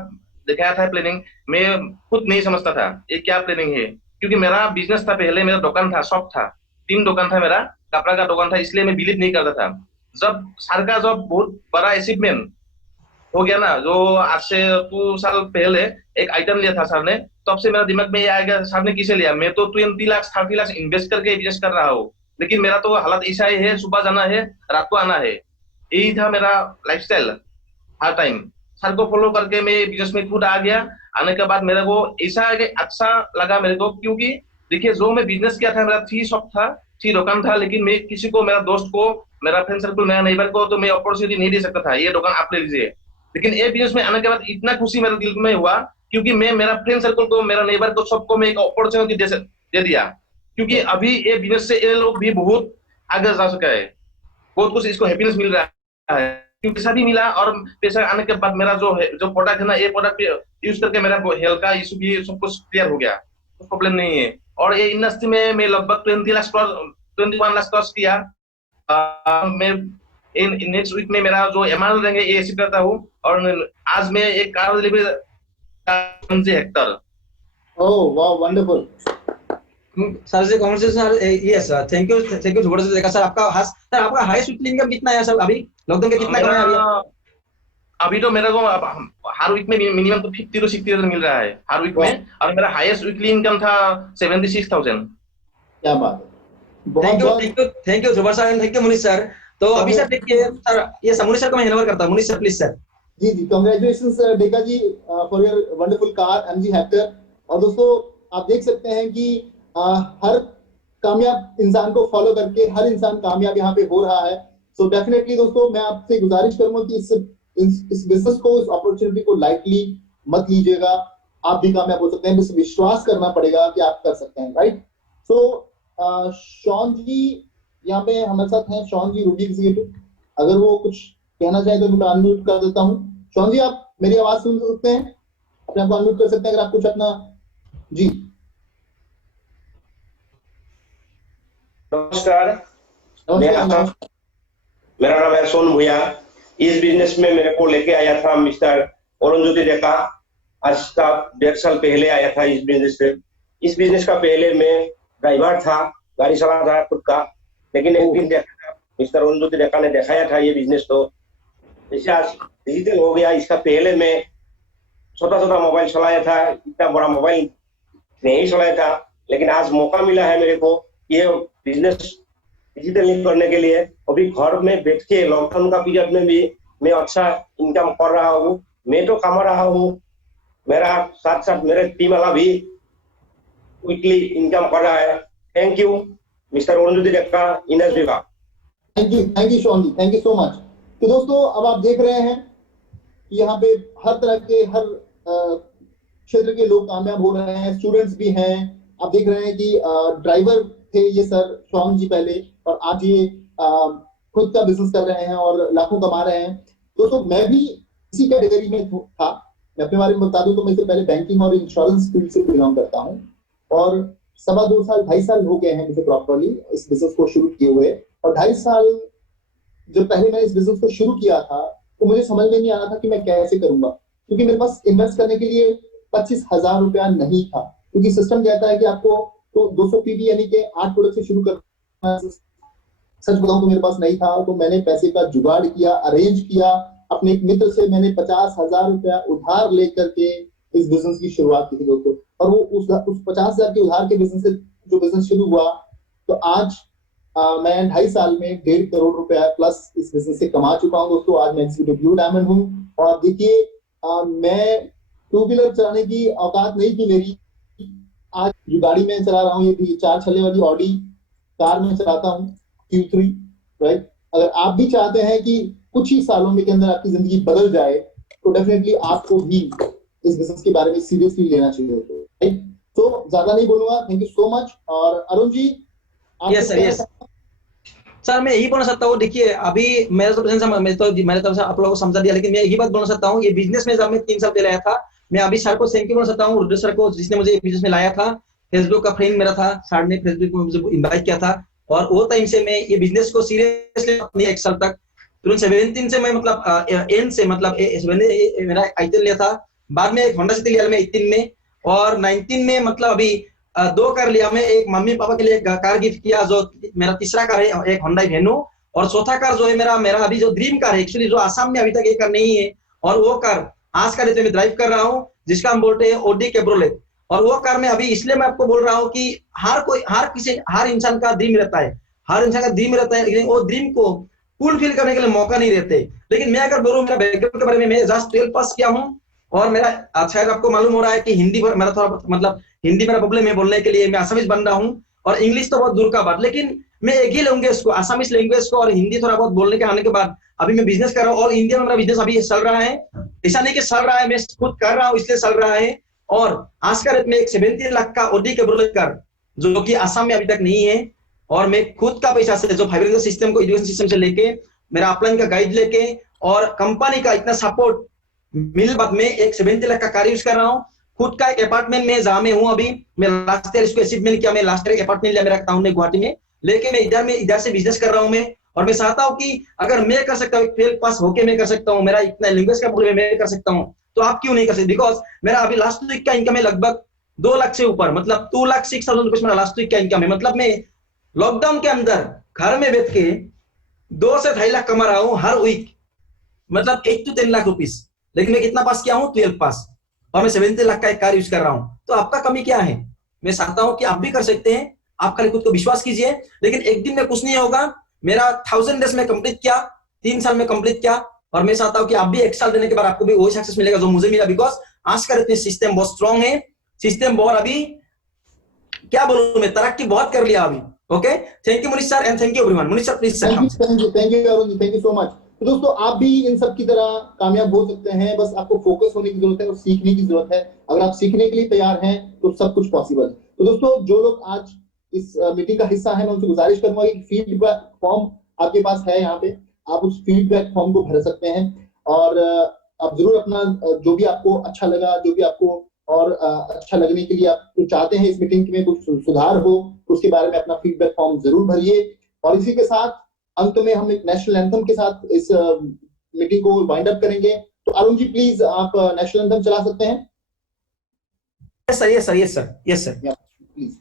दिखाया था प्लानिंग, मैं खुद नहीं समझता था ये क्या प्लानिंग है, क्योंकि मेरा बिजनेस था पहले, मेरा दुकान था, शॉप था, 3 दुकान था, मेरा कपड़ा का दुकान था, इसलिए मैं बिलीव नहीं करता था। जब सर का जब बहुत बड़ा अचीवमेंट हो गया ना, जो आज से 2 साल पहले एक आइटम लिया था सर ने, तब से मेरा दिमाग में ये आ गया, सर ने किसे लिया, मैं तो 20 लाख 30 लाख इन्वेस्ट करके बिजनेस कर रहा हूँ, लेकिन मेरा तो हालत ऐसा ही है, सुबह जाना है रात को आना है, यही था मेरा लाइफस्टाइल हर टाइम। सर को फॉलो करके मैं बिजनेस में खुद आ गया। आने के बाद मेरे को ऐसा अच्छा लगा मेरे को, क्योंकि देखिए जो मैं बिजनेस किया था, मेरा 3 शॉप था, 3 दुकान था, लेकिन मैं किसी को, मेरा दोस्त को, मेरा फ्रेंड सर्कल, मेरा नेबर को तो मैं अपॉर्चुनिटी नहीं दे सकता था, ये दुकान आप ले लीजिए। लेकिन ये बिजनेस में आने के बाद इतना खुशी मेरे दिल में हुआ, क्योंकि मैं मेरा फ्रेंड सर्कल को, मेरा नेबर को, सबको मैं एक अपॉर्चुनिटी दे दिया, क्योंकि अभी ये बिजनेस से ये लोग भी बहुत आगे जा सका है, बहुत कुछ इसको हैप्पीनेस मिल रहा है, क्योंकि पैसा भी मिला। और पैसा आने के बाद मेरा जो प्रोडक्ट है ना, ये प्रोडक्ट यूज करके मेरा हेल्थ का इशू भी सब कुछ क्लियर हो गया, तो प्रॉब्लम नहीं है। और ये इंडस्ट्री में मैं लगभग 21 लाख क्रॉस किया। मैं नेक्स्ट वीक में मेरा जो अमाउंट रहेंगे ये अचीव करता हूँ। और आज मैं एक कार डिलीवरी हेक्टर। ओह वाह वंडरफुल सर से conversation sir. Yes sir, thank you जबरदस्त देखा सर। आपका हाईएस्ट वीकली इनकम कितना है सर अभी लॉकडाउन के? कितना कमाया अभी तो मेरे को हर वीक में मिनिमम तो 50 to 60,000 मिल रहा है हर वीक में, और मेरा हाईएस्ट वीकली इनकम था 76,000। क्या बात है, thank you Zubair sir, thank you Munish sir. तो अभी सर देखिए सर, ये मुनीष सर को मैं हैंडओवर करता हूं। Munish sir please sir. जी congratulations Deka ji for your wonderful car MG Hector. और दोस्तों आप देख सकते हैं कि हर कामयाब इंसान को फॉलो करके हर इंसान कामयाब यहाँ पे हो रहा है। सो डेफिनेटली दोस्तों मैं आपसे गुजारिश करूंगा कि इस बिजनेस को, इस अपॉर्चुनिटी को लाइटली मत लीजिएगा, आप भी कामयाब हो सकते हैं, बस विश्वास करना पड़ेगा कि आप कर सकते हैं, राइट। सो शॉन जी यहाँ पे हमारे साथ हैं, शॉन जी रूबी एग्जीक्यूटिव, अगर वो कुछ कहना चाहे तो मैं अनम्यूट कर देता हूँ। शॉन जी आप मेरी आवाज सुन सकते हैं, अपने आप को अनम्यूट कर सकते हैं अगर आप कुछ अपना। जी नमस्कार, मेरा नाम है सोन भूया। इस बिजनेस में मेरे को लेके आया था मिस्टर अरुण डेका, आज का 1.5 साल पहले आया था इस बिजनेस पे। इस बिजनेस का पहले मैं ड्राइवर था, गाड़ी चला रहा खुद का, लेकिन एक दिन देखा मिस्टर अरुण डेका ने दिखाया था ये बिजनेस, तो जैसे आज डिजिटल हो गया। इसका पहले मैं छोटा मोबाइल चलाया था, इतना बड़ा मोबाइल नहीं चलाया था, लेकिन आज मौका मिला है मेरे को ये बिजनेस डिजिटल करने के लिए। अभी घर में बैठ के लॉकडाउन का पीरियड में भी मैं अच्छा इनकम कर रहा हूँ, मैं तो कमा रहा हूँ, मेरा साथ मेरे टीम वाला भी वीकली इनकम कर रहा है। Thank you mister Arun Deka, इनस विभा। Thank you Shaun ji, thank you so much. तो दोस्तों अब आप देख रहे हैं कि यहाँ पे हर तरह के हर क्षेत्र के लोग कामयाब हो रहे हैं, स्टूडेंट्स भी हैं। आप देख रहे हैं कि ड्राइवर थे ये सर स्वामी जी पहले, और आज ये खुद का बिजनेस कर रहे हैं और लाखों कमा रहे हैं। दोस्तों मैं भी इसी कैटेगरी में था। मैं अपने बारे में बता दूं तो मैं इससे पहले बैंकिंग और इंश्योरेंस फील्ड से बिलोंग करता हूं, और 2.25 साल 2.5 साल हो गए हैं मुझे प्रॉपरली इस बिजनेस को शुरू किए हुए। और 2.5 साल जब पहले मैंने इस बिजनेस को शुरू किया था तो मुझे समझ में नहीं आ रहा था कि मैं कैसे करूंगा, क्योंकि मेरे पास इन्वेस्ट करने के लिए 25,000 रुपया नहीं था। क्योंकि सिस्टम कहता है कि आपको तो 200 पीवी यानी कि 8 प्रोडक्ट से शुरू करना। सच बताऊं तो मेरे पास नहीं था, तो मैंने पैसे का जुगाड़ किया, अरेंज किया। अपने एक मित्र से मैंने 50,000 रुपया उधार लेकर के इस बिजनेस की शुरुआत की थी दोस्तों। और वो उस 50,000 के उधार के बिजनेस से जो बिजनेस शुरू हुआ, तो आज मैं 2.5 साल में 1.5 करोड़ रुपया प्लस इस बिजनेस से कमा चुका हूं दोस्तों। आज मैं एग्जीक्यूटिव ब्लू डायमंड हूं। और देखिए मैं 2 व्हीलर चलाने की औकात नहीं थी मेरी। आज जो गाड़ी में चला रहा हूँ ये भी 4 छल्ले वाली ऑडी कार में चलाता हूँ, Q3, राइट। अगर आप भी चाहते हैं कि कुछ ही सालों में के अंदर आपकी जिंदगी बदल जाए, तो डेफिनेटली आपको भी इस बिजनेस के बारे में सीरियसली लेना चाहिए, राइट। तो ज्यादा नहीं बोलूंगा, थैंक यू सो मच। और Arun ji, yes sir, yes sir, मैं यही बोलना चाहता हूँ। देखिए अभी मेरे तरफ से आप लोगों को समझा दिया, लेकिन मैं यही बात बोलना चाहता हूँ, ये बिजनेस में जब मैं 3 साल पहले आया था, मैं अभी सर को थैंक यू बोलना चाहता हूँ, रुद्र सर को, जिसने मुझे बिजनेस में लाया था। फेसबुक का फ्रेंड मेरा था, सर ने फेसबुक में मुझे इन्वाइट किया था, और वो टाइम से मैं ये बिजनेस को सीरियसली अपनी 1 साल तक 2017 से मैं मतलब एंड से मतलब मेरा आईटेल लिया था। बाद में एक होंडा सिटी लिया मैं 18 में, और 19 में मतलब अभी 2 कार लिया मैं। एक मम्मी पापा के लिए एक कार गिफ्ट किया, जो मेरा तीसरा कार है, एक होंडा वेन्यू। और चौथा कार जो है मेरा अभी जो ड्रीम कार है, एक्चुअली जो आसाम में अभी तक एक कार नहीं है, और वो कार आज का डेट में ड्राइव कर रहा हूँ, जिसका हम बोलते हैं ओडी कैब्रोलेट। और वो कार में अभी इसलिए मैं आपको बोल रहा हूँ कि हर इंसान का ड्रीम रहता है, हर इंसान का ड्रीम रहता है, लेकिन वो ड्रीम को फुलफिल करने के लिए मौका नहीं रहते। लेकिन मैं अगर बोलूँ मेरा बैकग्राउंड के बारे में, मैं जस्ट 12 पास किया हूँ, और मेरा शायद आपको मालूम हो रहा है कि हिंदी मेरा थोड़ा मतलब हिंदी मेरा प्रॉब्लम है बोलने के लिए, मैं आसामीज बन रहा हूँ, और इंग्लिश तो बहुत दूर का बात, लेकिन मैं एक ही लैंग्वेज को, आसामीज लैंग्वेज को और हिंदी थोड़ा बहुत बोलने के आने के बाद अभी मैं बिजनेस कर रहा हूँ। और इंडिया में मेरा बिजनेस अभी चल रहा है, ऐसा नहीं कि चल रहा है, मैं खुद कर रहा हूँ इसलिए चल रहा है। और आज का रेट में एक 70 लाख का ओडी कैब्रोलेट कार, जो कि आसाम में अभी तक नहीं है, और मैं खुद का पैसा से, जो फाइनेंशियल सिस्टम को, एजुकेशन सिस्टम से लेके, मेरा अपलाइन का गाइड लेके, और कंपनी का इतना सपोर्ट मिल बाद में एक 70 लाख का कार यूज कर रहा हूँ। खुद का एक अपार्टमेंट में जहां मैं हूँ अभी, मैं लास्ट ईयर इसको अचीवमेंट किया, मैं लास्ट ईयर एक अपार्टमेंट लिया मेरा टाउन में, गुवाहाटी में, लेके मैं इधर से बिजनेस कर रहा हूँ मैं। और मैं चाहता हूँ कि अगर मैं कर सकता हूँ, 12 पास होके मैं कर सकता हूँ, मेरा इतना लैंग्वेज का प्रॉब्लम है, मैं कर सकता हूँ, तो आप क्यों नहीं कर सकते? बिकॉज मेरा अभी लास्ट वीक का इनकम है लगभग 2 लाख से ऊपर, मतलब 2,06,000 रुपीज मेरा लास्ट वीक का इनकम है। मतलब मैं लॉकडाउन के अंदर घर में बैठ के 2 से 2.5 लाख कमा रहा हूँ हर वीक, मतलब 8 to 10 लाख रुपीज। लेकिन मैं कितना पास किया हूँ? 12 पास, और मैं 70 लाख का एक कार यूज कर रहा हूँ। तो आपका कमी क्या है? मैं चाहता हूँ कि आप भी कर सकते हैं, आप खाली खुद को विश्वास कीजिए। लेकिन एक दिन में कुछ नहीं होगा। मेरा 1000 डेज में कंप्लीट किया, 3 साल में कंप्लीट किया, और मैं चाहता हूँ कि आप भी 1 साल देने के बाद आपको भी वही सक्सेस मिलेगा जो मुझे मिला। बिकॉज आज का इतने सिस्टम बहुत स्ट्रॉन्ग है, सिस्टम बहुत, अभी क्या बोलूं मैं, तरक्की बहुत कर लिया अभी। Okay, thank you Munish sir, and thank you everyone. Munish sir please sir. Thank you Arun ji, thank you so much. तो दोस्तों आप भी इन सब की तरह कामयाब हो सकते हैं, बस आपको फोकस होने की जरूरत है और सीखने की जरूरत है। अगर आप सीखने के लिए तैयार हैं तो सब कुछ पॉसिबल है। तो दोस्तों जो लोग आज इस मीटिंग का हिस्सा है, मैं उनसे गुजारिश करूंगा कि फीडबैक फॉर्म आपके पास है यहाँ पे, आप उस फीडबैक फॉर्म को भर सकते हैं, और आप जरूर अपना जो भी आपको अच्छा लगा, जो भी आपको और अच्छा लगने के लिए आप जो चाहते हैं इस मीटिंग में कुछ सुधार हो, उसके बारे में अपना फीडबैक फॉर्म जरूर भरिए। और इसी के साथ अंत में हम एक नेशनल एंथम के साथ इस मीटिंग को वाइंड अप करेंगे। तो अरुण जी प्लीज आप नेशनल एंथम चला सकते हैं। Yes sir, yes sir, yes sir, yes sir, please.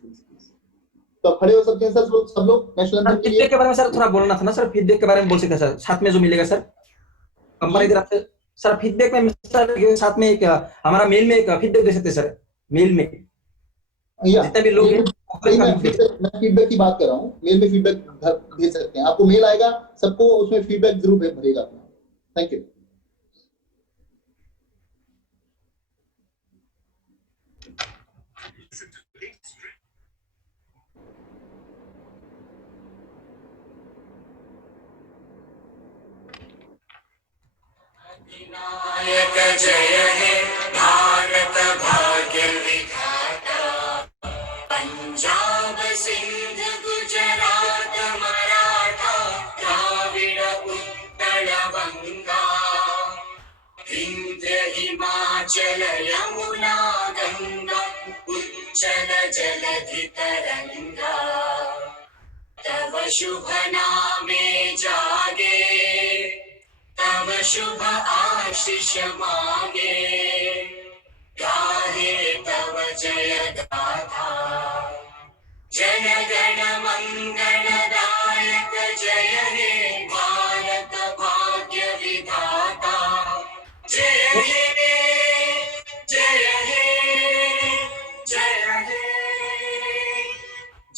तो खड़े हो सकते हैं सर सब लोग नेशनल एंथम के लिए। फीडबैक के बारे में सर थोड़ा बोलना था ना सर, फीडबैक के बारे में बोल सकते हैं सर, साथ में जो मिलेगा सर कंपनी की तरफ से। सर फीडबैक में सर साथ में एक हमारा मेल में एक फीडबैक दे सकते हैं सर, मेल में जितने भी लोग हैं। मैं फीडबैक की बात कर रहा हूँ, मेल में फीडबैक भेज सकते हैं, आपको मेल आएगा, सबको उसमें फीडबैक जरूर भरेगा अपना। Thank you. नायक जय हे भारत भाग्य पंजाब सिंध गुजरात मराठा द्राविड उत्कल बंगा विंध्य हिमाचल यमुना गंगा उच्चल जलधि तरंगा तव शुभ नामे जागे तव शुभ आशीष मांगे गाहे तव जय गाथा जन गण मंगल दायक जय हे भारत भाग्य विधाता जय हे जय हे जय हे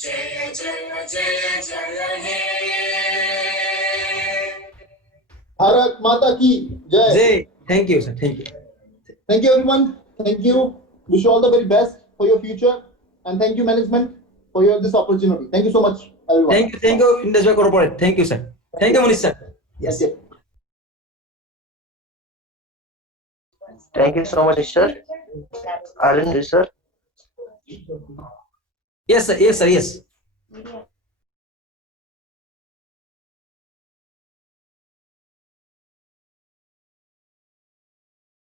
जय जय जय जय हे भारत माता की जय। जय। Thank you sir, thank you. Thank you everyone. Thank you. Wish you all the very best for your future, and thank you management for this opportunity. Thank you so much everyone. Thank you Indus Valley Corporate. Thank you sir. Thank you Munish sir. Yes. Thank you. Thank you so much, sir. Arun, sir. Yes sir. Yes sir. Yes.